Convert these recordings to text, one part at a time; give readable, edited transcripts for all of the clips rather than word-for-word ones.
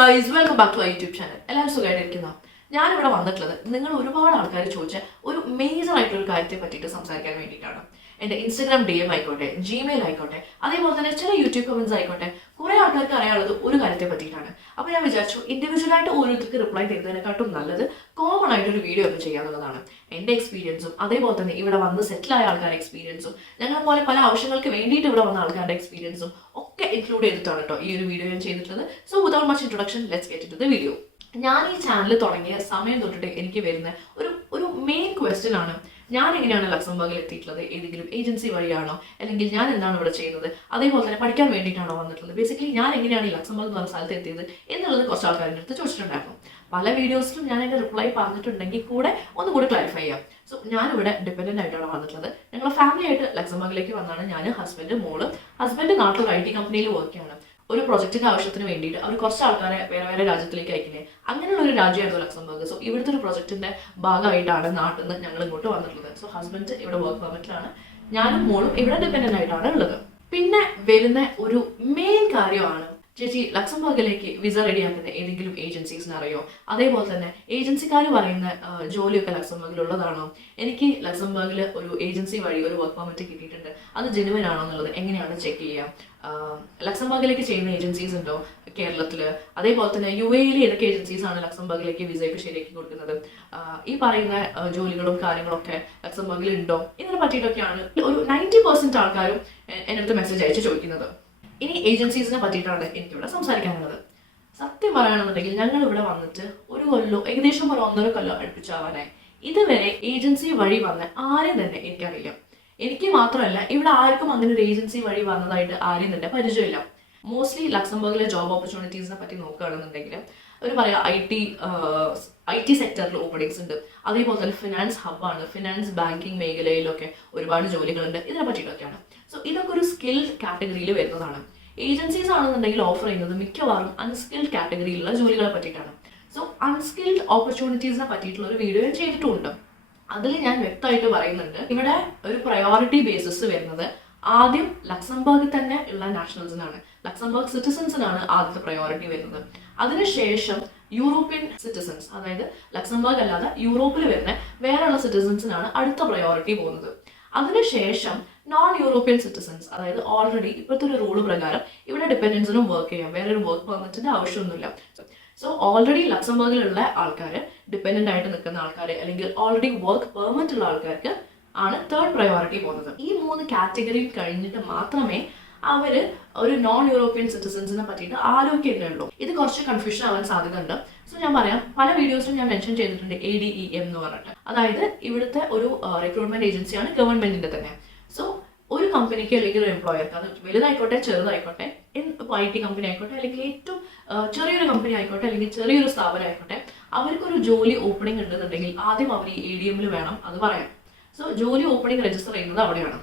guys, welcome back to our YouTube channel. എല്ലാവരും സുഖമായിട്ടിരിക്കുന്നോ? ഞാനിവിടെ വന്നിട്ടുള്ളത് നിങ്ങൾ ഒരുപാട് ആൾക്കാർ ചോദിച്ച ഒരു മേജർ ആയിട്ടുള്ള കാര്യത്തെ പറ്റിയിട്ട് സംസാരിക്കാൻ വേണ്ടിയിട്ടാണ്. എൻ്റെ ഇൻസ്റ്റാഗ്രാം DM ആയിക്കോട്ടെ, ജിമെയിൽ ആയിക്കോട്ടെ, അതേപോലെ തന്നെ ചില യൂട്യൂബ് കമൻസ് ആയിക്കോട്ടെ, കുറേ ആൾക്കാർക്ക് അറിയാനുള്ളത് ഒരു കാര്യത്തെ പറ്റിയിട്ടാണ്. അപ്പോൾ ഞാൻ വിചാരിച്ചു ഇൻഡിവിജ്വലായിട്ട് ഓരോരുത്തർക്ക് റിപ്ലൈ ചെയ്യുന്നതിനെക്കാട്ടും നല്ലത് കോമൺ ആയിട്ടൊരു വീഡിയോ ഒക്കെ ചെയ്യാന്നുള്ളതാണ്. എൻ്റെ എക്സ്പീരിയൻസും അതേപോലെ തന്നെ ഇവിടെ വന്ന് സെറ്റിലായ ആൾക്കാരുടെ എക്സ്പീരിയൻസും ഞങ്ങളെപ്പോലെ പല ആവശ്യങ്ങൾക്ക് വേണ്ടിയിട്ട് ഇവിടെ വന്ന ആൾക്കാരുടെ എക്സ്പീരിയൻസും ഒക്കെ ഇൻക്ലൂഡ് ചെയ്തിട്ടാണ് കേട്ടോ ഈ ഒരു വീഡിയോ ഞാൻ ചെയ്തിട്ടുള്ളത്. So without much introduction, let's get to the video. ഞാൻ ഈ ചാനൽ തുടങ്ങിയ സമയം തൊട്ടിട്ട് എനിക്ക് വരുന്ന ഒരു മെയിൻ ക്വസ്റ്റ്യൻ ആണ്, ഞാൻ എങ്ങനെയാണ് ലക്സംബർഗിൽ എത്തിയിട്ടുള്ളത്? ഏതെങ്കിലും ഏജൻസി വഴിയാണോ, അല്ലെങ്കിൽ ഞാൻ എന്താണ് ഇവിടെ ചെയ്യുന്നത്? അതേപോലെ തന്നെ പഠിക്കാൻ വേണ്ടിയിട്ടാണോ വന്നിട്ടുള്ളത്? ബേസിക്കലി ഞാൻ എങ്ങനെയാണ് ഈ ലക്സംബർഗ് എന്ന് പറഞ്ഞ സ്ഥലത്ത് എത്തിയത് എന്നുള്ളത് കുറച്ച് ആൾക്കാരുടെ അടുത്ത് ചോദിച്ചിട്ടുണ്ടായിരുന്നു. പല വീഡിയോസിലും ഞാൻ എൻ്റെ റിപ്ലൈ പറഞ്ഞിട്ടുണ്ടെങ്കിൽ കൂടെ ഒന്നുകൂടി ക്ലാരിഫൈ ചെയ്യാം. സോ ഞാനിവിടെ ഡിപ്പെൻഡൻ്റ് ആയിട്ടാണ് വന്നിട്ടുള്ളത്. ഞങ്ങൾ ഫാമിലി ആയിട്ട് ലക്സംബർഗിലേക്ക് വന്നാണ്. ഞാൻ ഹസ്ബൻഡ്, മോള്. ഹസ്ബൻഡ് നാട്ടിൽ IT കമ്പനിയിൽ വർക്ക് ചെയ്യാണ്. ഒരു പ്രൊജക്റ്റിന്റെ ആവശ്യത്തിന് വേണ്ടിയിട്ട് അവർ കുറച്ച് ആൾക്കാരെ വേറെ വേറെ രാജ്യത്തിലേക്ക് അയക്കുന്നത്, അങ്ങനെയുള്ള ഒരു രാജ്യമായിരുന്നു ലക്സംബർഗ്. സോ ഇവിടുത്തെ ഒരു പ്രൊജക്റ്റിന്റെ ഭാഗമായിട്ടാണ് നാട്ടിൽ നിന്ന് ഞങ്ങൾ ഇങ്ങോട്ട് വന്നിട്ടുള്ളത്. സോ ഹസ്ബൻഡ് ഇവിടെ വർക്ക് പെർമിറ്റിലാണ്, ഞാനും മോളും ഇവിടെ ഡിപ്പെൻഡൻ്റ് ആയിട്ടാണ് ഉള്ളത്. പിന്നെ വരുന്ന ഒരു മെയിൻ കാര്യമാണ്, ചേച്ചി ലക്സംബർഗിലേക്ക് വിസ റെഡിയാക്കുന്ന ഏതെങ്കിലും ഏജൻസീസിന് അറിയോ? അതേപോലെ തന്നെ ഏജൻസിക്കാർ പറയുന്ന ജോലിയൊക്കെ ലക്സംബർഗിൽ ഉള്ളതാണോ? എനിക്ക് ലക്സംബർഗിൽ ഒരു ഏജൻസി വഴി ഒരു വർക്ക് പെർമിറ്റ് കിട്ടിയിട്ടുണ്ട്, അത് ജെനുവൻ ആണോ എന്നുള്ളത് എങ്ങനെയാണ് ചെക്ക് ചെയ്യുക? ലക്സംബർഗിലേക്ക് ചെയ്യുന്ന ഏജൻസീസ് ഉണ്ടോ കേരളത്തിൽ? അതേപോലെ തന്നെ UAE ഏതൊക്കെ ഏജൻസീസ് ആണ് ലക്സംബർഗിലേക്ക് വിസയൊക്കെ ശരിയാക്കി കൊടുക്കുന്നത്? ഈ പറയുന്ന ജോലികളും കാര്യങ്ങളൊക്കെ ലക്സംബർഗിൽ ഉണ്ടോ? ഇതിനെ പറ്റിയിട്ടൊക്കെയാണ് ഒരു 90% ആൾക്കാരും എൻ്റെ അടുത്ത് മെസ്സേജ് അയച്ച് ചോദിക്കുന്നത്. ഇനി ഏജൻസീസിനെ പറ്റിയിട്ടാണ് എനിക്കിവിടെ സംസാരിക്കാനുള്ളത്. സത്യം പറയുകയാണെന്നുണ്ടെങ്കിൽ ഞങ്ങൾ ഇവിടെ വന്നിട്ട് ഒരു കൊല്ലം, ഏകദേശം ഒരു 1.5 കൊല്ലം അടുപ്പിച്ചാവാനായി. ഇതുവരെ ഏജൻസി വഴി വന്ന ആരെയും തന്നെ എനിക്കറിയില്ല. എനിക്ക് മാത്രമല്ല, ഇവിടെ ആർക്കും അങ്ങനെ ഒരു ഏജൻസി വഴി വന്നതായിട്ട് ആരെയും തന്നെ പരിചയമില്ല. മോസ്റ്റ്ലി ലക്സംബർഗിലെ ജോബ് ഓപ്പർച്യൂണിറ്റീസിനെ പറ്റി നോക്കുകയാണെന്നുണ്ടെങ്കിൽ അവർ പറയാം IT സെക്ടറിൽ ഓപ്പണിങ്സ് ഉണ്ട്, അതേപോലെ തന്നെ ഫിനാൻസ് ഹബ്ബാണ്, ഫിനാൻസ് ബാങ്കിങ് മേഖലയിലൊക്കെ ഒരുപാട് ജോലികളുണ്ട്, ഇതിനെ പറ്റിയിട്ടൊക്കെയാണ്. സോ ഇതൊക്കെ ഒരു സ്കിൽഡ് കാറ്റഗറിയിൽ വരുന്നതാണ്. ഏജൻസീസ് ആണെന്നുണ്ടെങ്കിൽ ഓഫർ ചെയ്യുന്നത് മിക്കവാറും അൺസ്കിൽഡ് കാറ്റഗറിയിലുള്ള ജോലികളെ പറ്റിയിട്ടാണ്. സോ അൺസ്കിൽഡ് ഓപ്പർച്യൂണിറ്റീസിനെ പറ്റിയിട്ടുള്ള ഒരു വീഡിയോ ഞാൻ ചെയ്തിട്ടുമുണ്ട്. അതിൽ ഞാൻ വ്യക്തമായിട്ട് പറയുന്നുണ്ട്, ഇവിടെ ഒരു പ്രയോറിറ്റി ബേസിസ് വരുന്നത് ആദ്യം ലക്സംബർഗിൽ തന്നെ ഉള്ള നാഷണൽസിനാണ്, ലക്സംബർഗ് സിറ്റിസൺസിനാണ് ആദ്യത്തെ പ്രയോറിറ്റി വരുന്നത്. അതിനുശേഷം യൂറോപ്യൻ സിറ്റിസൺസ്, അതായത് ലക്സംബർഗ് അല്ലാതെ യൂറോപ്പിൽ വരുന്ന വേറെയുള്ള സിറ്റിസൺസിനാണ് അടുത്ത പ്രയോറിറ്റി പോകുന്നത്. അതിനുശേഷം നോൺ യൂറോപ്യൻ സിറ്റിസൺസ്, അതായത് ഓൾറെഡി ഇപ്പോഴത്തെ ഒരു റൂള് പ്രകാരം ഇവിടെ ഡിപ്പെൻഡൻസിനും വർക്ക് ചെയ്യാം, വേറെ ഒരു വർക്ക് പെർമിറ്റിന്റെ ആവശ്യമൊന്നുമില്ല. സോ ഓൾറെഡി ലക്സംബർഗിലുള്ള ആൾക്കാർ, ഡിപ്പെൻഡൻ്റ് ആയിട്ട് നിൽക്കുന്ന ആൾക്കാർ, അല്ലെങ്കിൽ ഓൾറെഡി വർക്ക് പെർമിറ്റ് ഉള്ള ആൾക്കാർക്ക് ആണ് തേർഡ് പ്രയോറിറ്റി പോകുന്നത്. ഈ 3 കാറ്റഗറി കഴിഞ്ഞിട്ട് മാത്രമേ അവർ ഒരു നോൺ യൂറോപ്യൻ സിറ്റിസൺസിനെ പറ്റിയിട്ട് ആലോചിക്കുന്നുള്ളൂ. ഇത് കുറച്ച് കൺഫ്യൂഷൻ ആവാൻ സാധ്യതയുണ്ട്. സോ ഞാൻ പറയാം, പല വീഡിയോസിലും ഞാൻ മെൻഷൻ ചെയ്തിട്ടുണ്ട് ADEM എന്ന് പറഞ്ഞിട്ട്. അതായത് ഇവിടുത്തെ ഒരു റിക്രൂട്ട്മെന്റ് ഏജൻസിയാണ്, ഗവൺമെന്റിന്റെ തന്നെ. സോ ഒരു കമ്പനിക്ക് അല്ലെങ്കിൽ ഒരു എംപ്ലോയർക്ക്, അത് വലുതായിക്കോട്ടെ ചെറുതായിക്കോട്ടെ, ഇപ്പോൾ IT കമ്പനി ആയിക്കോട്ടെ, അല്ലെങ്കിൽ ഏറ്റവും ചെറിയൊരു കമ്പനി ആയിക്കോട്ടെ, അല്ലെങ്കിൽ ചെറിയൊരു സ്ഥാപനം ആയിക്കോട്ടെ, അവർക്കൊരു ജോലി ഓപ്പണിംഗ് ഉണ്ടെന്നുണ്ടെങ്കിൽ ആദ്യം അവർ ഈ ADM വേണം അത് പറയാം. സോ ജോലി ഓപ്പണിംഗ് രജിസ്റ്റർ ചെയ്യുന്നത് അവിടെയാണ്.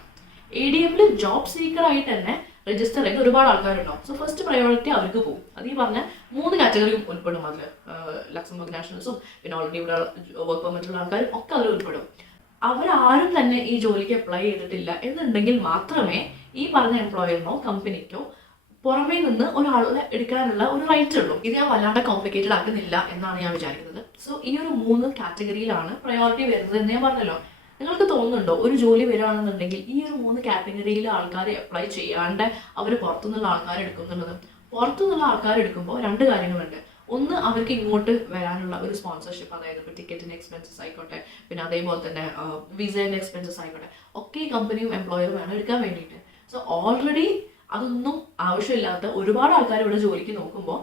ADM ജോബ് സീക്കർ ആയിട്ട് തന്നെ രജിസ്റ്റർ ചെയ്ത് ഒരുപാട് ആൾക്കാരുണ്ടാവും. സോ ഫസ്റ്റ് പ്രയോറിറ്റി അവർക്ക് പോകും. അത് ഈ പറഞ്ഞ 3 കാറ്റഗറിയും ഉൾപ്പെടും. അതിൽ ലക്സംബർഗ് നാഷണൽസും പിന്നെ ഓൾറെഡി ഇവിടെ വർക്ക് പെർമിറ്റുള്ള ആൾക്കാരും ഒക്കെ അതിൽ ഉൾപ്പെടും. അവരാരും തന്നെ ഈ ജോലിക്ക് അപ്ലൈ ചെയ്തിട്ടില്ല എന്നുണ്ടെങ്കിൽ മാത്രമേ ഈ പറഞ്ഞ എംപ്ലോയറിനോ കമ്പനിക്കോ പുറമേ നിന്ന് ഒരാളെ എടുക്കാനുള്ള ഒരു റൈറ്റ് ഉള്ളൂ. ഇത് ഞാൻ വല്ലാണ്ട് കോംപ്ലിക്കേറ്റഡ് ആക്കുന്നില്ല എന്നാണ് ഞാൻ വിചാരിക്കുന്നത്. സോ ഈ ഒരു 3 കാറ്റഗറിയിലാണ് പ്രയോറിറ്റി വരുന്നത് എന്ന് ഞാൻ പറഞ്ഞല്ലോ. നിങ്ങൾക്ക് തോന്നുന്നുണ്ടോ, ഒരു ജോലി വരികയാണെന്നുണ്ടെങ്കിൽ ഈ ഒരു 3 കാറ്റഗറിയിലെ ആൾക്കാരെ അപ്ലൈ ചെയ്യാണ്ട് അവർ പുറത്തുനിന്നുള്ള ആൾക്കാരെ എടുക്കുന്നുള്ളത്? പുറത്തുനിന്നുള്ള ആൾക്കാർ എടുക്കുമ്പോൾ 2 കാര്യങ്ങളുണ്ട്. ഒന്ന്, അവർക്ക് ഇങ്ങോട്ട് വരാനുള്ള ഒരു സ്പോൺസർഷിപ്പ്, അതായത് ഇപ്പോൾ ടിക്കറ്റിൻ്റെ എക്സ്പെൻസസ് ആയിക്കോട്ടെ, പിന്നെ അതേപോലെ തന്നെ വിസേൻ്റെ എക്സ്പെൻസസ് ആയിക്കോട്ടെ, ഒക്കെ ഈ കമ്പനിയും എംപ്ലോയറും വേണം എടുക്കാൻ വേണ്ടിയിട്ട്. സോ ഓൾറെഡി അതൊന്നും ആവശ്യമില്ലാത്ത ഒരുപാട് ആൾക്കാർ ഇവിടെ ജോലിക്ക് നോക്കുമ്പോൾ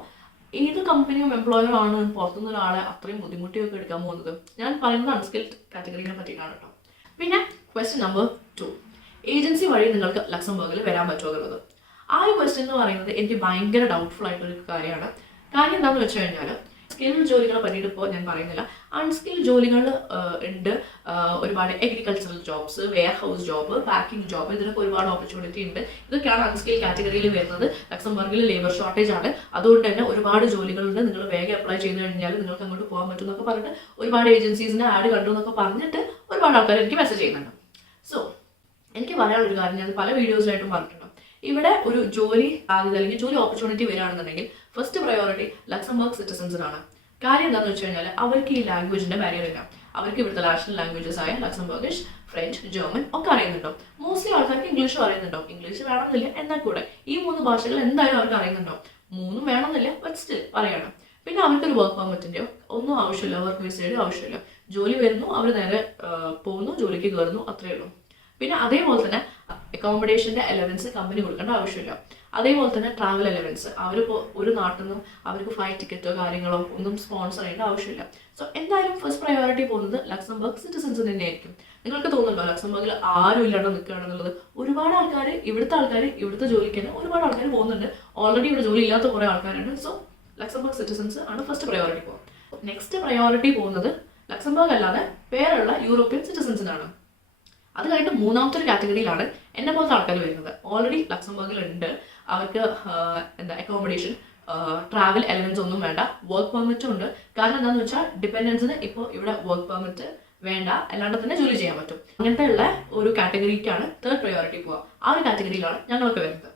ഏത് കമ്പനിയും എംപ്ലോയറും ആണ് പുറത്തുനിന്ന് ഒരാളെ അത്രയും ബുദ്ധിമുട്ടിയൊക്കെ എടുക്കാൻ പോകുന്നത്? ഞാൻ പറയുന്നത് അൺസ്കിൽഡ് കാറ്റഗറിനെ പറ്റിയിട്ടാണ് കേട്ടോ. പിന്നെ ക്വസ്റ്റ്യൻ നമ്പർ 2, ഏജൻസി വഴി നിങ്ങൾക്ക് ലക്സംബർഗിൽ വരാൻ പറ്റുമോ എന്നുള്ളത്. ആ ഒരു ക്വസ്റ്റ്യൻ എന്ന് പറയുന്നത് എനിക്ക് ഭയങ്കര ഡൗട്ട്ഫുൾ ആയിട്ടൊരു കാര്യമാണ്. കാര്യം എന്താണെന്ന് വെച്ച് കഴിഞ്ഞാൽ, സ്കിൽഡ് ജോലികളെ പറ്റിയിട്ട് ഇപ്പോൾ ഞാൻ പറയുന്നില്ല. അൺസ്കിൽഡ് ജോലികൾ ഉണ്ട്. ഒരുപാട് agricultural jobs, warehouse job, packing job, ഇതിനൊക്കെ ഒരുപാട് ഓപ്പർച്യൂണിറ്റി ഉണ്ട്. ഇതൊക്കെയാണ് അൺസ്കിൽഡ് കാറ്റഗറിയിൽ വരുന്നത്. ലക്സംബർഗിൽ ലേബർ ഷോർട്ടേജ് ആണ്, അതുകൊണ്ട് തന്നെ ഒരുപാട് ജോലികളുണ്ട്. നിങ്ങൾ വേഗം അപ്ലൈ ചെയ്ത് കഴിഞ്ഞാൽ നിങ്ങൾക്ക് അങ്ങോട്ട് പോകാൻ പറ്റും എന്നൊക്കെ പറഞ്ഞിട്ട് ഒരുപാട് ഏജൻസീസിൻ്റെ ആഡ് കണ്ടു എന്നൊക്കെ പറഞ്ഞിട്ട് ഒരുപാട് ആൾക്കാർ എനിക്ക് മെസ്സേജ് ചെയ്യുന്നുണ്ട്. സോ എനിക്ക് പറയാനുള്ളൊരു കാര്യം, ഞാൻ പല വീഡിയോസിലായിട്ടും പറഞ്ഞിട്ടുണ്ട്, ഇവിടെ ഒരു ജോലി സാധ്യത അല്ലെങ്കിൽ ജോലി ഓപ്പർച്യൂണിറ്റി വരികയാണെന്നുണ്ടെങ്കിൽ ഫസ്റ്റ് പ്രയോറിറ്റി ലക്സംബർഗ് സിറ്റിസൺസിനാണ്. കാര്യം എന്താണെന്ന് വെച്ച് കഴിഞ്ഞാൽ അവർക്ക് ഈ ലാംഗ്വേജിന്റെ ബാരിയർ ഇല്ല. അവർക്ക് ഇവിടുത്തെ നാഷണൽ ലാംഗ്വേജസ് ആയ ലക്സംബർഗിഷ്, ഫ്രഞ്ച്, ജർമ്മൻ ഒക്കെ അറിയുന്നുണ്ടോ. മോസ്റ്റ്ലി ആൾക്കാർക്ക് ഇംഗ്ലീഷ് അറിയുന്നുണ്ടോ. ഇംഗ്ലീഷ് വേണമെന്നില്ല, എന്നാൽ കൂടെ ഈ 3 ഭാഷകൾ എന്തായാലും അവർക്ക് അറിയുന്നുണ്ടോ. 3 വേണമെന്നില്ല, ബട്ട് സ്റ്റിൽ പറയണം. പിന്നെ അവർക്കൊരു വർക്ക് പെർമിറ്റിന്റെയോ ഒന്നും ആവശ്യമില്ല, വർക്ക് വിസയുടെയോ ആവശ്യമില്ല. ജോലി വരുന്നു, അവർ നേരെ പോകുന്നു, ജോലിക്ക് കയറുന്നു, അത്രയേ ഉള്ളൂ. പിന്നെ അതേപോലെ തന്നെ അക്കോമഡേഷന്റെ അലവൻസ് കമ്പനി കൊടുക്കേണ്ട ആവശ്യമില്ല. അതേപോലെ തന്നെ ട്രാവൽ അലവൻസ് അവരിപ്പോൾ ഒരു നാട്ടിൽ നിന്നും അവർക്ക് ഫ്ലൈറ്റ് ടിക്കറ്റോ കാര്യങ്ങളോ ഒന്നും സ്പോൺസർ ചെയ്യേണ്ട ആവശ്യമില്ല. സോ എന്തായാലും ഫസ്റ്റ് പ്രയോറിറ്റി പോകുന്നത് ലക്സംബർഗ് സിറ്റിസൺസിന് തന്നെയായിരിക്കും. നിങ്ങൾക്ക് തോന്നുന്നുണ്ടോ ലക്സംബർഗിൽ ആരും ഇല്ലാണ്ട് നിൽക്കുകയാണെന്നുള്ളത്? ഒരുപാട് ആൾക്കാർ, ഇവിടുത്തെ ജോലിക്ക് തന്നെ ഒരുപാട് ആൾക്കാർ പോകുന്നുണ്ട്. ഓൾറെഡി ഇവിടെ ജോലി ഇല്ലാത്ത കുറേ ആൾക്കാരുണ്ട്. സോ ലക്സംബർഗ് സിറ്റിസൺസ് ആണ് ഫസ്റ്റ് പ്രയോറിറ്റി പോകുന്നത്. നെക്സ്റ്റ് പ്രയോറിറ്റി പോകുന്നത് ലക്സംബർഗ് അല്ലാതെ വേറെയുള്ള യൂറോപ്യൻ സിറ്റിസൺസിനാണ്. അത് കഴിഞ്ഞിട്ട് മൂന്നാമത്തെ ഒരു കാറ്റഗറിയിലാണ് എന്നെ പോലത്തെ ആൾക്കാർ വരുന്നത്. ഓൾറെഡി ലക്സംബർഗിലുണ്ട്, അവർക്ക് അക്കോമഡേഷൻ, ട്രാവൽ എലവൻസ് ഒന്നും വേണ്ട, വർക്ക് പെർമിറ്റും ഉണ്ട്. കാരണം എന്താണെന്ന് വെച്ചാൽ ഡിപ്പെൻഡൻസിന് ഇപ്പോൾ ഇവിടെ വർക്ക് പെർമിറ്റ് വേണ്ട, അല്ലാണ്ട് തന്നെ ജോലി ചെയ്യാൻ പറ്റും. അങ്ങനത്തെ ഉള്ള ഒരു കാറ്റഗറിക്കാണ് തേർഡ് പ്രയോറിറ്റി പോവുക. ആ ഒരു കാറ്റഗറിയിലാണ് ഞങ്ങളൊക്കെ വരുന്നത്.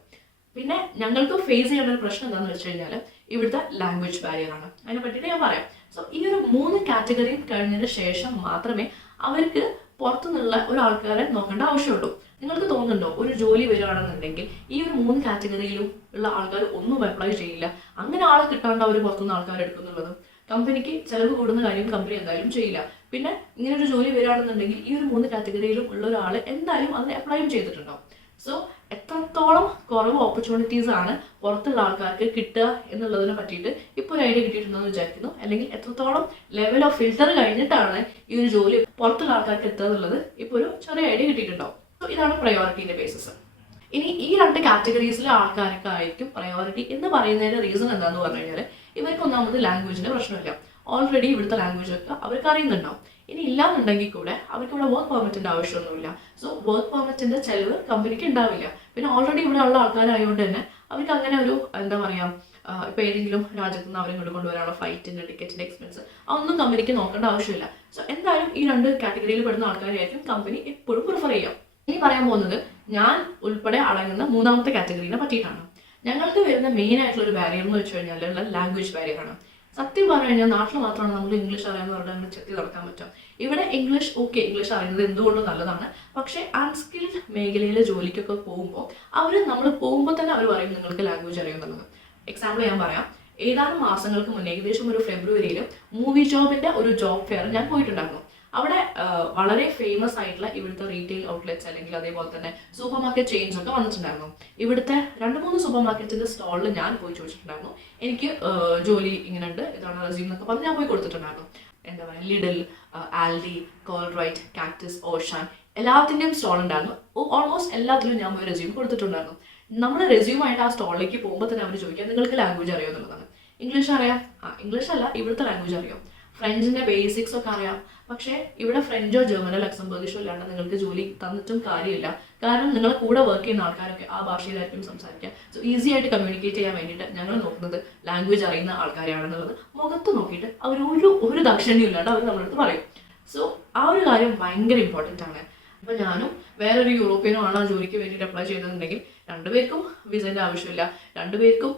പിന്നെ ഞങ്ങൾക്ക് ഫേസ് ചെയ്യേണ്ട ഒരു പ്രശ്നം എന്താണെന്ന് വെച്ച് കഴിഞ്ഞാൽ ഇവിടുത്തെ ലാംഗ്വേജ് ബാരിയർ ആണ്. അതിനെ പറ്റിയിട്ട് ഞാൻ പറയാം. സോ ഈ ഒരു 3 കാറ്റഗറിയും കഴിഞ്ഞതിന് ശേഷം മാത്രമേ അവർക്ക് പുറത്തുനിന്നുള്ള ഒരാൾക്കാരെ നോക്കേണ്ട ആവശ്യമുള്ളൂ. നിങ്ങൾക്ക് തോന്നുന്നുണ്ടോ ഒരു ജോലി വരികയാണെന്നുണ്ടെങ്കിൽ ഈ ഒരു 3 കാറ്റഗറിയിലും ഉള്ള ആൾക്കാർ ഒന്നും അപ്ലൈ ചെയ്യില്ല, അങ്ങനെ ആളെ കിട്ടാണ്ട് അവർ പുറത്തുനിന്ന് ആൾക്കാർ എടുക്കുന്നുള്ളത്? കമ്പനിക്ക് ചിലവ് കൂടുന്ന കാര്യം കമ്പനി എന്തായാലും ചെയ്യില്ല. പിന്നെ ഇങ്ങനെ ഒരു ജോലി വരികയാണെന്നുണ്ടെങ്കിൽ ഈ ഒരു 3 കാറ്റഗറിയിലും ഉള്ള ഒരാൾ എന്തായാലും അതിന് അപ്ലൈയും ചെയ്തിട്ടുണ്ടാവും. സോ എത്രത്തോളം കുറവ് ഓപ്പർച്യൂണിറ്റീസ് ആണ് പുറത്തുള്ള ആൾക്കാർക്ക് കിട്ടുക എന്നുള്ളതിനെ പറ്റിയിട്ട് ഇപ്പോൾ ഒരു ഐഡിയ കിട്ടിയിട്ടുണ്ടെന്ന് വിചാരിക്കുന്നു. അല്ലെങ്കിൽ എത്രത്തോളം ലെവൽ ഓഫ് ഫിൽറ്റർ കഴിഞ്ഞിട്ടാണ് ഈ ഒരു ജോലി പുറത്തുള്ള ആൾക്കാർക്ക് എത്തുക എന്നുള്ളത് ഇപ്പോൾ ഒരു ചെറിയ ഐഡിയ കിട്ടിയിട്ടുണ്ടാവും. സോ ഇതാണ് പ്രയോറിറ്റീൻ്റെ ബേസിസ്. ഇനി ഈ 2 കാറ്റഗറീസിലെ ആൾക്കാരൊക്കെ ആയിരിക്കും പ്രയോറിറ്റി എന്ന് പറയുന്നതിന്റെ റീസൺ എന്താണെന്ന് പറഞ്ഞു കഴിഞ്ഞാൽ ഇവർക്ക് ഒന്നാമത് ലാംഗ്വേജിന്റെ പ്രശ്നമില്ല. ഓൾറെഡി ഇവിടുത്തെ ലാംഗ്വേജ് ഒക്കെ അവർക്ക് അറിയുന്നുണ്ടാവും. ഇനി ഇല്ലാന്നുണ്ടെങ്കിൽ കൂടെ അവർക്ക് ഇവിടെ വർക്ക് പെർമിറ്റിന്റെ ആവശ്യമൊന്നുമില്ല. സോ വർക്ക് പെർമിറ്റിന്റെ ചെലവ് കമ്പനിക്ക് ഉണ്ടാവില്ല. പിന്നെ ഓൾറെഡി ഇവിടെ ഉള്ള ആൾക്കാരായതുകൊണ്ട് തന്നെ അവർക്ക് അങ്ങനെ ഒരു എന്താ പറയുക, ഇപ്പൊ ഏതെങ്കിലും രാജ്യത്ത് നിന്ന് അവരെ ഇങ്ങോട്ട് കൊണ്ടുവരാനുള്ള ഫ്ലൈറ്റിന്റെ ടിക്കറ്റിന്റെ എക്സ്പെൻസ് അതൊന്നും കമ്പനിക്ക് നോക്കേണ്ട ആവശ്യമില്ല. സോ എന്തായാലും ഈ 2 കാറ്റഗറിയിൽ പെടുന്ന ആൾക്കാരെയായിരിക്കും കമ്പനി എപ്പോഴും പ്രിഫർ ചെയ്യാം. ഇനി പറയാൻ പോകുന്നത് ഞാൻ ഉൾപ്പെടെ അടങ്ങുന്ന 3ാമത്തെ കാറ്റഗറിനെ പറ്റിയിട്ടാണ്. ഞങ്ങൾക്ക് വരുന്ന മെയിൻ ആയിട്ടുള്ള ഒരു ബാരിയർ എന്ന് വെച്ച് കഴിഞ്ഞാൽ ലാംഗ്വേജ് ബാരിയർ ആണ്. സത്യം പറഞ്ഞു കഴിഞ്ഞാൽ നാട്ടിൽ മാത്രമാണ് നമ്മൾ ഇംഗ്ലീഷ് അറിയാവുന്നവരുടെ അങ്ങനെ ചെത്തി നടക്കാൻ പറ്റും. ഇവിടെ ഇംഗ്ലീഷ് ഇംഗ്ലീഷ് അറിയുന്നത് എന്തുകൊണ്ടും നല്ലതാണ്. പക്ഷേ അൺസ്കിൽഡ് മേഖലയിലെ ജോലിക്കൊക്കെ പോകുമ്പോൾ നമ്മൾ പോകുമ്പോൾ തന്നെ അവർ പറയും നിങ്ങൾക്ക് ലാംഗ്വേജ് അറിയുന്നുള്ളത്. എക്സാമ്പിൾ ഞാൻ പറയാം. ഏതാനും മാസങ്ങൾക്ക് മുന്നേ, ഏകദേശം ഒരു ഫെബ്രുവരിയിൽ മൂവി ജോബിന്റെ ഒരു ജോബ് ഫെയർ ഞാൻ പോയിട്ടുണ്ടായിരുന്നു. അവിടെ വളരെ ഫേമസ് ആയിട്ടുള്ള ഇവിടുത്തെ റീറ്റെയിൽ ഔട്ട്ലെറ്റ്സ് അല്ലെങ്കിൽ അതേപോലെ തന്നെ സൂപ്പർ മാർക്കറ്റ് ചെയിൻസ് ഒക്കെ വന്നിട്ടുണ്ടായിരുന്നു. ഇവിടുത്തെ 2-3 സൂപ്പർ മാർക്കറ്റിന്റെ സ്റ്റോളിൽ ഞാൻ പോയി ചോദിച്ചിട്ടുണ്ടായിരുന്നു. എനിക്ക് ജോലി ഇങ്ങനെ ഉണ്ട്, ഇതാണ് റെസ്യൂം എന്നൊക്കെ പറഞ്ഞ് ഞാൻ പോയി കൊടുത്തിട്ടുണ്ടായിരുന്നു. എന്താ പറയുക, ലിഡിൽ, ആൽഡി, കോൾറൈറ്റ്, കാക്ടസ്, ഓഷാൻ എല്ലാത്തിൻ്റെയും സ്റ്റോൾ ഉണ്ടായിരുന്നു. ഓൾമോസ്റ്റ് എല്ലാത്തിലും ഞാൻ പോയി റെസ്യൂം കൊടുത്തിട്ടുണ്ടായിരുന്നു. നമ്മൾ റെസ്യൂം ആയിട്ട് ആ സ്റ്റോളിലേക്ക് പോകുമ്പോൾ തന്നെ അവർ ചോദിക്കുക നിങ്ങൾക്ക് ലാംഗ്വേജ് അറിയോ എന്നുള്ളതാണ്. ഇംഗ്ലീഷ് അറിയാം, ഇംഗ്ലീഷ് അല്ല ഇവിടുത്തെ ലാംഗ്വേജ് അറിയാം, ഫ്രഞ്ചിന്റെ ബേസിക്സ് ഒക്കെ അറിയാം. പക്ഷേ ഇവിടെ ഫ്രഞ്ചോ ജർമ്മനോ ലക്സംബർഗിഷോ ഇല്ലാണ്ട് നിങ്ങൾക്ക് ജോലി തന്നിട്ടും കാര്യമില്ല. കാരണം നിങ്ങളെ കൂടെ വർക്ക് ചെയ്യുന്ന ആൾക്കാരൊക്കെ ആ ഭാഷയിലായിരിക്കും സംസാരിക്കുക. സോ ഈസി ആയിട്ട് കമ്മ്യൂണിക്കേറ്റ് ചെയ്യാൻ വേണ്ടിയിട്ട് ഞങ്ങൾ നോക്കുന്നത് ലാംഗ്വേജ് അറിയുന്ന ആൾക്കാരെയാണെന്നുള്ളത് മുഖത്ത് നോക്കിയിട്ട് അവർ ഒരു ദാക്ഷിണ്യം ഇല്ലാണ്ട് അവർ നമ്മളടുത്ത് പറയും. സോ ആ ഒരു കാര്യം ഭയങ്കര ഇമ്പോർട്ടൻ്റ് ആണ്. ഇപ്പം ഞാനും വേറൊരു യൂറോപ്യനോ ആണ് ആ ജോലിക്ക് വേണ്ടിയിട്ട് അപ്ലൈ ചെയ്തിട്ടുണ്ടെങ്കിൽ 2 പേർക്കും വിസേൻ്റെ ആവശ്യമില്ല, 2 പേർക്കും